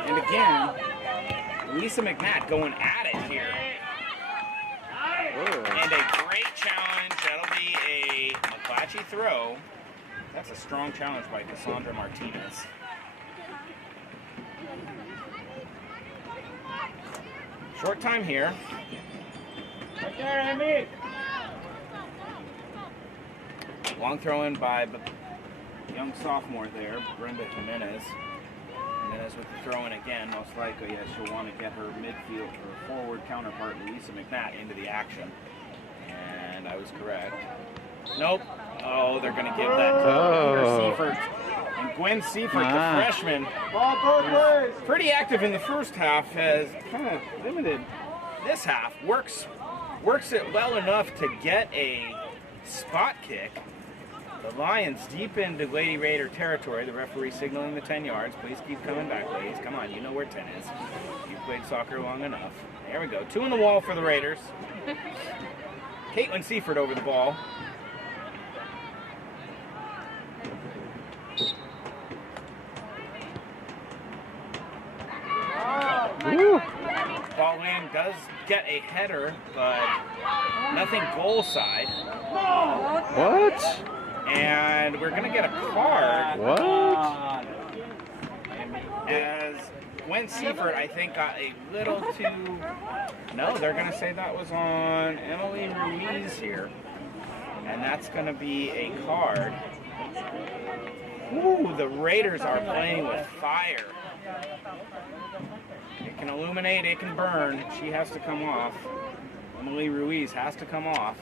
And again, Lisa McNatt going at it here. And a great challenge. That'll be a McClatchy throw. That's a strong challenge by Cassandra Martinez. Short time here. Right there, Amy. Long throw in by the young sophomore there, Brenda Jimenez. Jimenez with the throw in again. Most likely, yes, she'll want to get her midfield, her forward counterpart, Lisa McNatt, into the action. And I was correct. Nope. Oh, they're going to give that to Seifert. And Gwen Seifert, the freshman, pretty active in the first half, has kind of limited this half. Works it well enough to get a spot kick. The Lions deep into Lady Raider territory. The referee signaling the 10 yards. Please keep coming back, ladies. Come on, you know where 10 is. You've played soccer long enough. There we go. 2 in the wall for the Raiders. Caitlin Seifert over the ball. Ball in, does get a header, but nothing goal side. What? And we're going to get a card. What? As Gwen Seifert, I think, got a little too... No, they're going to say that was on Emily Ruiz here. And that's going to be a card. Ooh, the Raiders are playing with fire. Here can illuminate, it can burn. She has to come off. Emily Ruiz has to come off.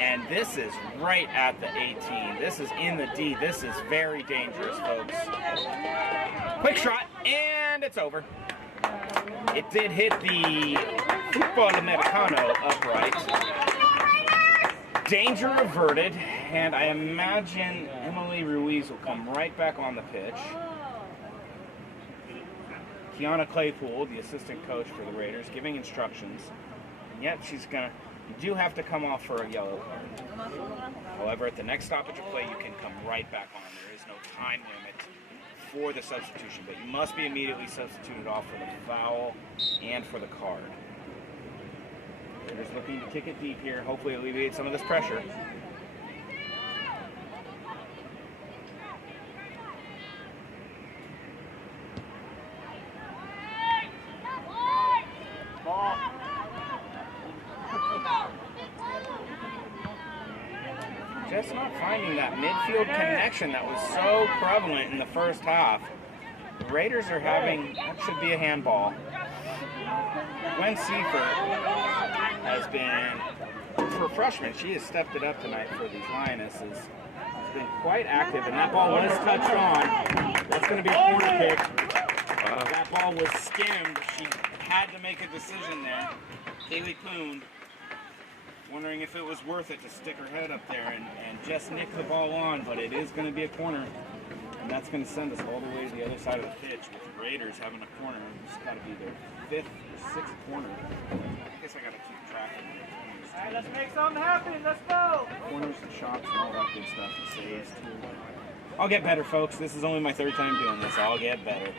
And this is right at the 18. This is in the D. This is very dangerous, folks. Quick shot, and it's over. It did hit the football Americano upright. Danger averted, and I imagine Emily Ruiz will come right back on the pitch. Kiana Claypool, the assistant coach for the Raiders, giving instructions. And yet she's gonna, you do have to come off for a yellow card. However, at the next stoppage of play, you can come right back on. There is no time limit for the substitution, but you must be immediately substituted off for the foul and for the card. Raiders looking to kick it deep here, hopefully alleviate some of this pressure. Just not finding that midfield connection that was so prevalent in the first half. The Raiders are having, that should be a handball. Gwen Seifert has been, for freshman, she has stepped it up tonight for these Lionesses. She's been quite active, and that ball was touched on. That's going to be a corner kick. That ball was skimmed. She had to make a decision there. Kaylee Poon wondering if it was worth it to stick her head up there and just nick the ball on, but it is going to be a corner. And that's going to send us all the way to the other side of the pitch with the Raiders having a corner. It's got to be their 5th or 6th corner. I guess I got to keep track of it. All right, let's make something happen. Let's go. Corners and shots and all that good stuff. And saves too. I'll get better, folks. This is only my 3rd time doing this. I'll get better.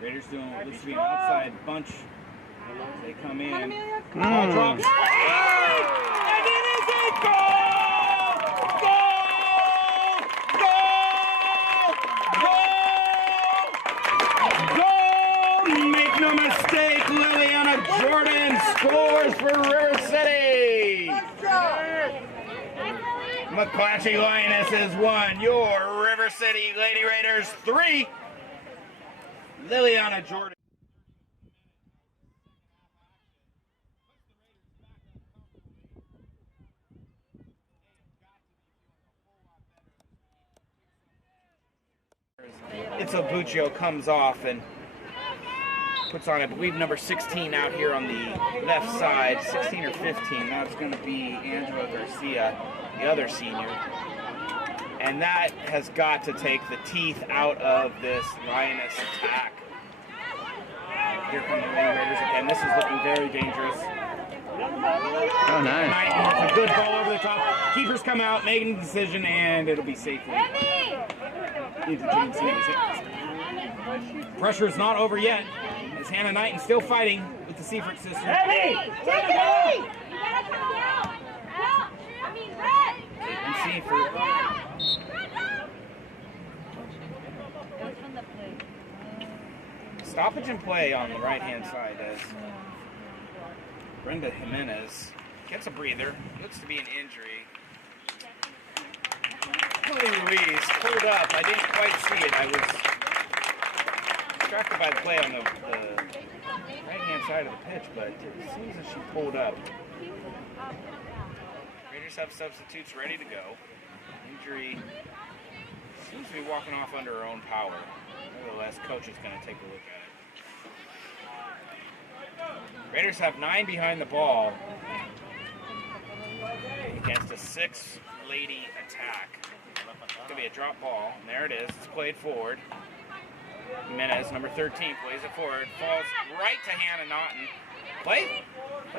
Raiders doing what looks to be an outside bunch. They come in. Ball drops. And it is a goal! Goal! Make no mistake, Liliana Jordan scores for River City. McClatchy Lionesses 1. Your River City Lady Raiders 3. Liliana Jordan. Itzobuccio comes off and puts on, I believe, number 16 out here on the left side. 16 or 15. That's going to be Angela Garcia, the other senior. And that has got to take the teeth out of this Lioness attack. Here come the Raiders again. This is looking very dangerous. Oh, nice. It's a good ball over the top. Keepers come out, making a decision, and it'll be safely. Pressure is not over yet. As Hannah Knighton still fighting with the Seifert sisters. Take it! You gotta come down! And Seifert. Stoppage and play on the right-hand side as Brenda Jimenez gets a breather. Looks to be an injury. Emily Ruiz pulled up. I didn't quite see it. I was distracted by the play on the right-hand side of the pitch, but it seems that she pulled up. Raiders have substitutes ready to go. Injury seems to be walking off under her own power. Nevertheless, coach is going to take a look at it. Raiders have 9 behind the ball against a 6-lady attack. It's going to be a drop ball, and there it is. It's played forward. Jimenez, number 13, plays it forward. Falls right to Hannah Naughton. Play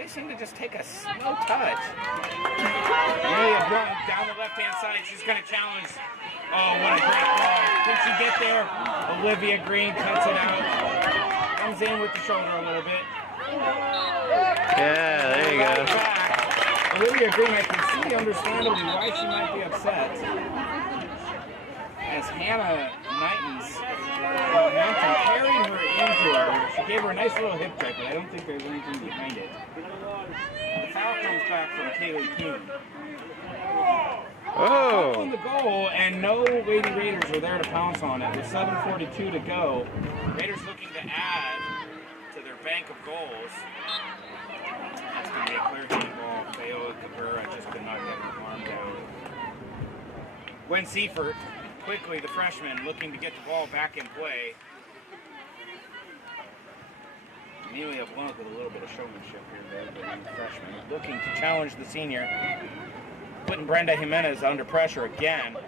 seemed to just take a slow touch. Amelia Brunt down the left-hand side. She's going to challenge. Oh, what a great ball. Did she get there? Olivia Green cuts it out. Comes in with the shoulder a little bit. Yeah, there you go. Back. Olivia Green, I can see understandably why she might be upset. As Hannah Knighton's momentum carried her into her. She gave her a nice little hip check, but I don't think there's anything behind it. The foul comes back from Kaylee King. Oh! On the goal, and no Lady Raiders were there to pounce on it. With 7:42 to go, Raiders looking to add to their bank of goals. That's going to be a clear handball. Bayo Cabrera just could not get her arm down. Gwen Seifert, quickly the freshman, looking to get the ball back in play. Amelia Blunt with a little bit of showmanship here, though, the young freshman, looking to challenge the senior. Putting Brenda Jimenez under pressure again. Not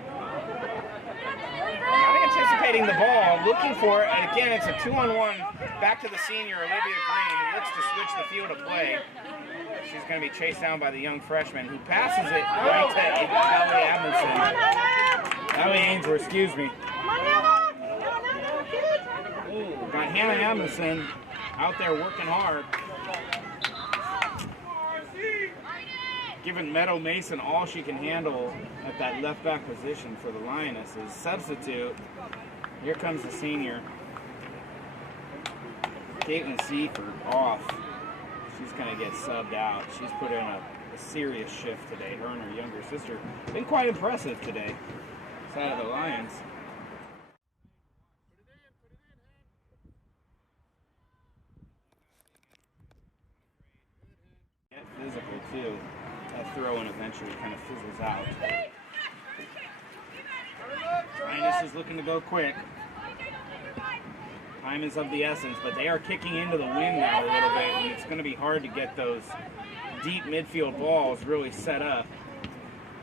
anticipating the ball, looking for it, and again it's a 2-on-1 back to the senior, Olivia Green, who looks to switch the field of play. She's going to be chased down by the young freshman, who passes it right to Allie Amundsen. Allie Ainsworth, excuse me. Ooh, got Hannah Amundsen out there working hard. Giving Meadow Mason all she can handle at that left back position for the Lionesses. Substitute. Here comes the senior. Caitlin Seifert off. She's going to get subbed out. She's put in a serious shift today. Her and her younger sister. Been quite impressive today. Side of the Lions. Get physical too. That throw-in eventually kind of fizzles out. Lioness is looking to go quick. Time is of the essence, but they are kicking into the wind now a little bit, and it's going to be hard to get those deep midfield balls really set up.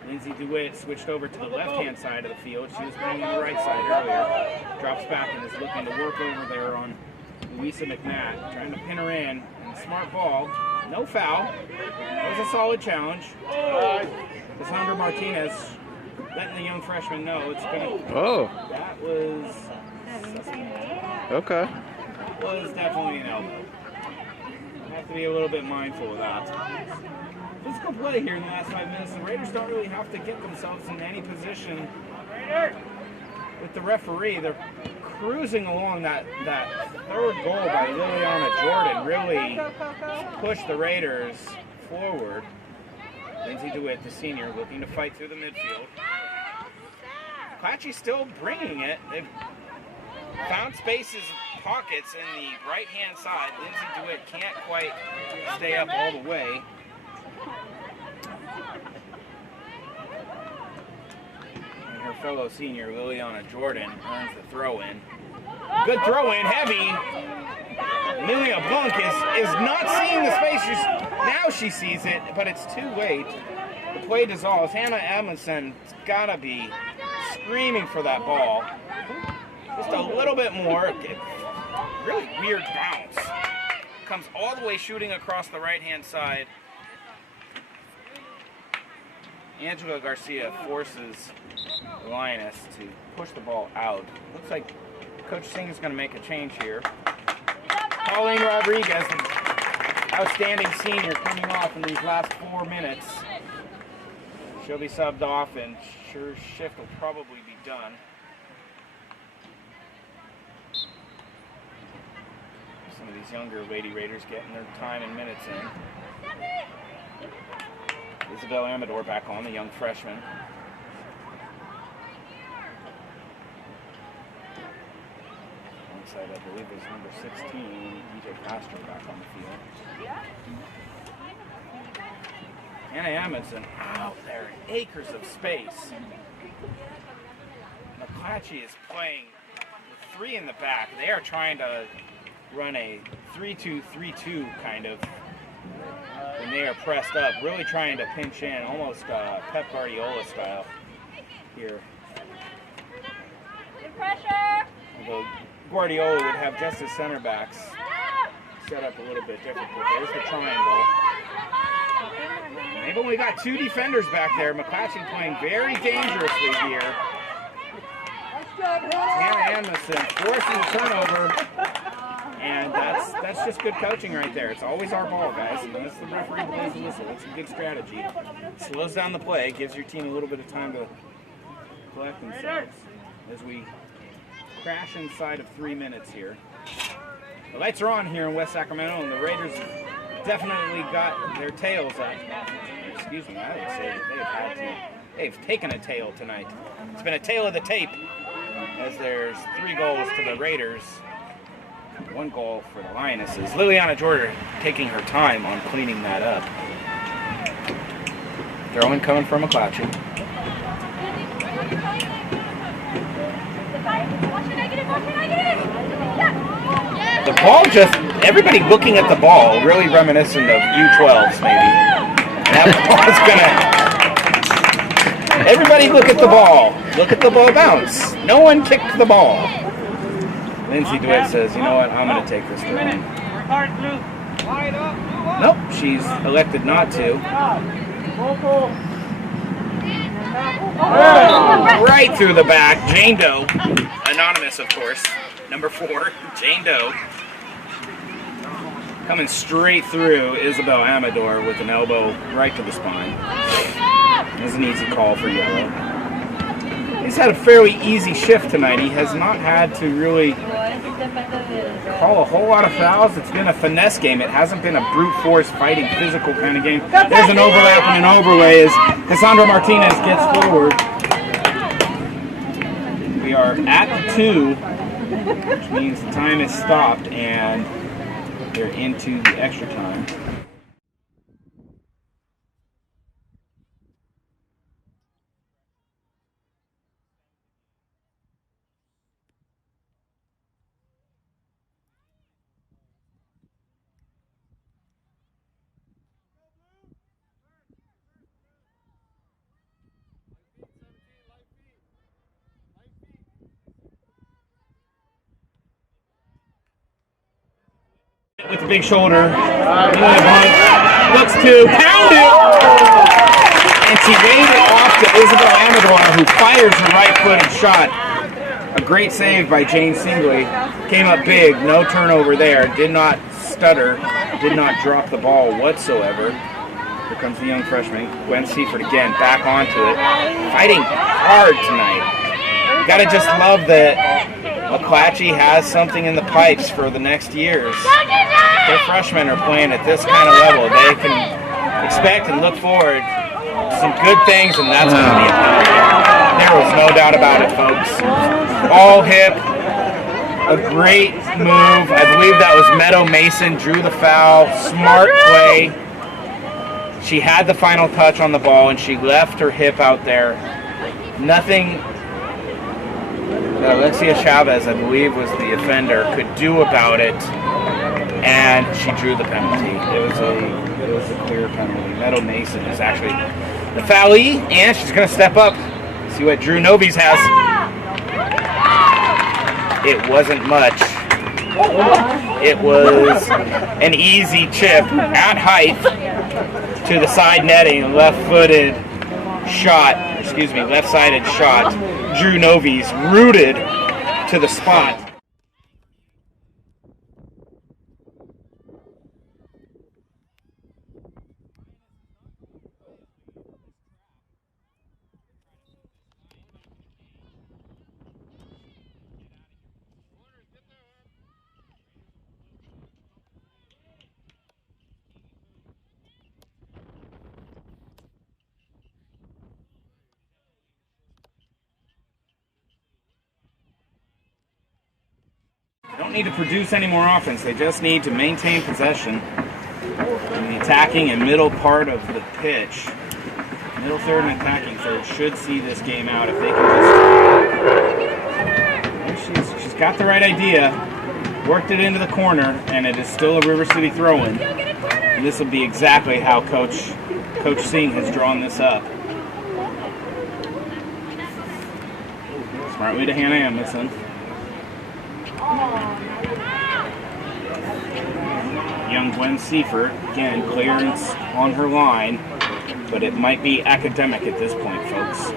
Lindsay DeWitt switched over to the left-hand side of the field. She was playing on the right side earlier. Drops back and is looking to work over there on Louisa McNatt, trying to pin her in. And smart ball. No foul. That was a solid challenge. Cassandra Martinez letting the young freshman know it's going to... Oh. That was... Okay. Was definitely an elbow. Have to be a little bit mindful of that. Physical play here in the last 5 minutes. The Raiders don't really have to get themselves in any position with the referee. They're cruising along. That third goal by Liliana Jordan really pushed the Raiders forward. Lindsay DeWitt, the senior, looking to fight through the midfield. McClatchy still bringing it. They've found spaces, pockets in the right-hand side. Lindsay DeWitt can't quite stay up all the way. And her fellow senior, Liliana Jordan, earns the throw-in. Good throw-in, heavy. Amelia Blanc is not seeing the space. Now she sees it, but it's too late. The play dissolves. Hannah Amundsen's got to be screaming for that ball. Just a little bit more. Really weird bounce. Comes all the way shooting across the right-hand side. Angela Garcia forces the Lioness to push the ball out. Looks like Coach Singh is going to make a change here. Pauline Rodriguez, outstanding senior, coming off in these last 4 minutes. She'll be subbed off, and her shift will probably be done. Some of these younger Lady Raiders getting their time and minutes in. Isabel Amador back on, the young freshman. Alongside, I believe, is number 16, DJ Castro, back on the field. Hannah Amundsen out there in acres of space. McClatchy is playing with 3 in the back. They are trying to run a 3-2-3-2 kind of when they are pressed up, really trying to pinch in, almost Pep Guardiola style here. Good pressure. Although Guardiola would have just his center backs set up a little bit different. There's the triangle. They've only got 2 defenders back there. McClatchy playing very dangerously here. Hannah Amundsen forcing the turnover. And that's just good coaching right there. It's always our ball, guys. Unless the referee blows the whistle, that's a good strategy. Slows down the play, gives your team a little bit of time to collect themselves as we crash inside of 3 minutes here. The lights are on here in West Sacramento, and the Raiders definitely got their tails up. Excuse me, I would say that they've taken a tail tonight. It's been a tail of the tape, as there's 3 goals to the Raiders, 1 goal for the Lionesses. Liliana Jordan taking her time on cleaning that up. Throw-in coming from McClatchy. The ball just, everybody looking at the ball, really reminiscent of U12s maybe. That ball's gonna, everybody look at the ball. Look at the ball bounce. No one kicked the ball. Lindsay DeWitt says, you know what, I'm gonna take this throw. Nope, she's elected not to. Right through the back, Jane Doe, anonymous of course, number 4, Jane Doe, coming straight through Isabel Amador with an elbow right to the spine. It was an easy call for yellow. He's had a fairly easy shift tonight. He has not had to really call a whole lot of fouls. It's been a finesse game. It hasn't been a brute force fighting physical kind of game. There's an overlap and an overlay as Cassandra Martinez gets forward. We are at 2, which means the time is stopped and they're into the extra time. With the big shoulder, looks to pound it, and she gave it off to Isabel Amador, who fires her right-footed shot. A great save by Jane Singley. Came up big, no turnover there, did not stutter, did not drop the ball whatsoever. Here comes the young freshman, Gwen Seifert again, back onto it, fighting hard tonight. Gotta just love that McClatchy has something in the pipes for the next years. Their freshmen are playing at this kind of level. They can expect and look forward to some good things, and that's going to be a penalty. There was no doubt about it, folks. All hip, a great move. I believe that was Meadow Mason, drew the foul. Smart play. She had the final touch on the ball, and she left her hip out there. Nothing Alexia Chavez, I believe, was the offender, could do about it, and she drew the penalty. It was a clear penalty. Meadow Mason is actually the foulie, and she's going to step up. See what Drew Novies has. It wasn't much. It was an easy chip at height to the side netting, left-sided shot. Drew Novies rooted to the spot. They don't need to produce any more offense. They just need to maintain possession in the attacking and middle part of the pitch. Middle third and attacking third should see this game out if they can just... She's got the right idea. Worked it into the corner, and it is still a River City throw-in. And this will be exactly how Coach Singh has drawn this up. Smart way to Hannah Amundsen. Young Gwen Seifert, again, clearance on her line, but it might be academic at this point, folks.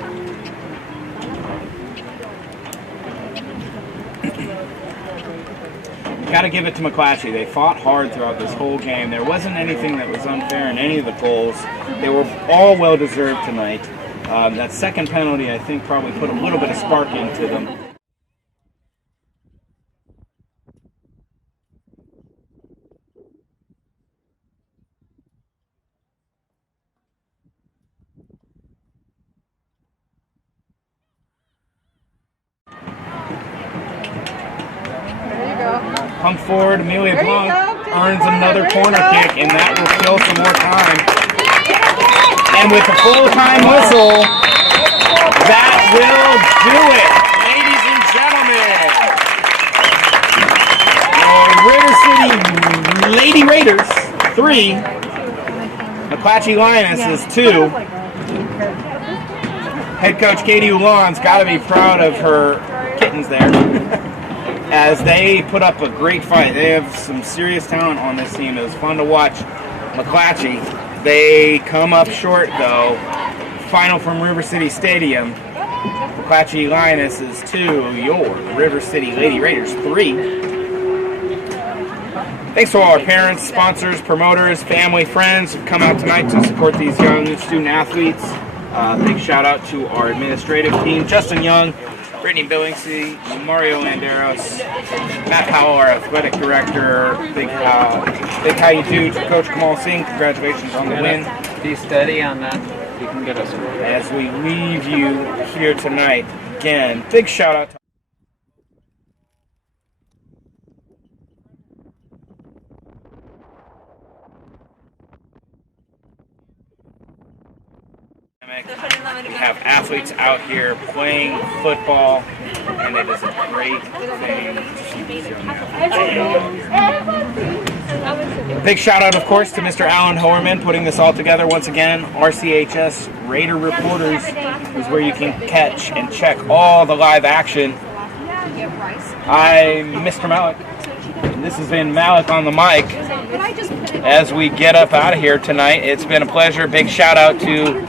Got to give it to McClatchy. They fought hard throughout this whole game. There wasn't anything that was unfair in any of the goals. They were all well-deserved tonight. That second penalty, I think, probably put a little bit of spark into them. Plunk forward. Amelia Plunk earns another corner kick, and that will kill some more time. And with the full-time whistle, that will do it, ladies and gentlemen. River City Lady Raiders 3, McClatchy Lionesses 2. Head coach Katie Ulan's got to be proud of her kittens there, as they put up a great fight. They have some serious talent on this team. It was fun to watch McClatchy. They come up short though. Final from River City Stadium. McClatchy Lionesses 2, your River City Lady Raiders 3. Thanks to all our parents, sponsors, promoters, family, friends who've come out tonight to support these young student athletes. Big shout out to our administrative team, Justin Young, Brittany Billingsley, Mario Landeros, Matt Powell, our athletic director. Big how you do to Coach Kamal Singh. Congratulations on the win. Be steady on that. You can get us. As we leave you here tonight, again, big shout out to we have athletes out here playing football, and it is a great thing to see these young athletes. Big shout out, of course, to Mr. Alan Hoerman putting this all together once again. RCHS Raider Reporters is where you can catch and check all the live action. I'm Mr. Malik, and this has been Malik on the mic. As we get up out of here tonight, it's been a pleasure. Big shout out to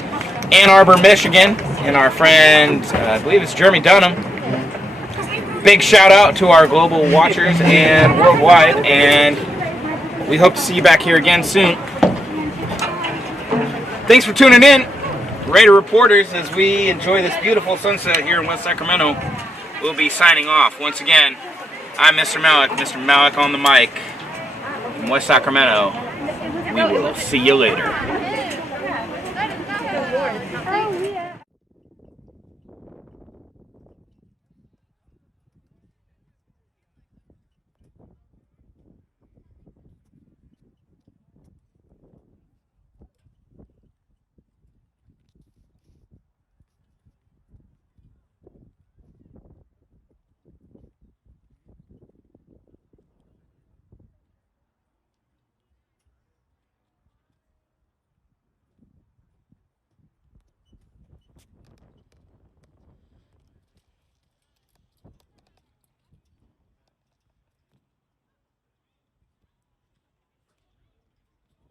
Ann Arbor, Michigan, and our friend, I believe it's Jeremy Dunham. Big shout out to our global watchers and worldwide, and we hope to see you back here again soon. Thanks for tuning in, Raider Reporters, as we enjoy this beautiful sunset here in West Sacramento. We'll be signing off. Once again, I'm Mr. Malik on the mic. In West Sacramento, we will see you later.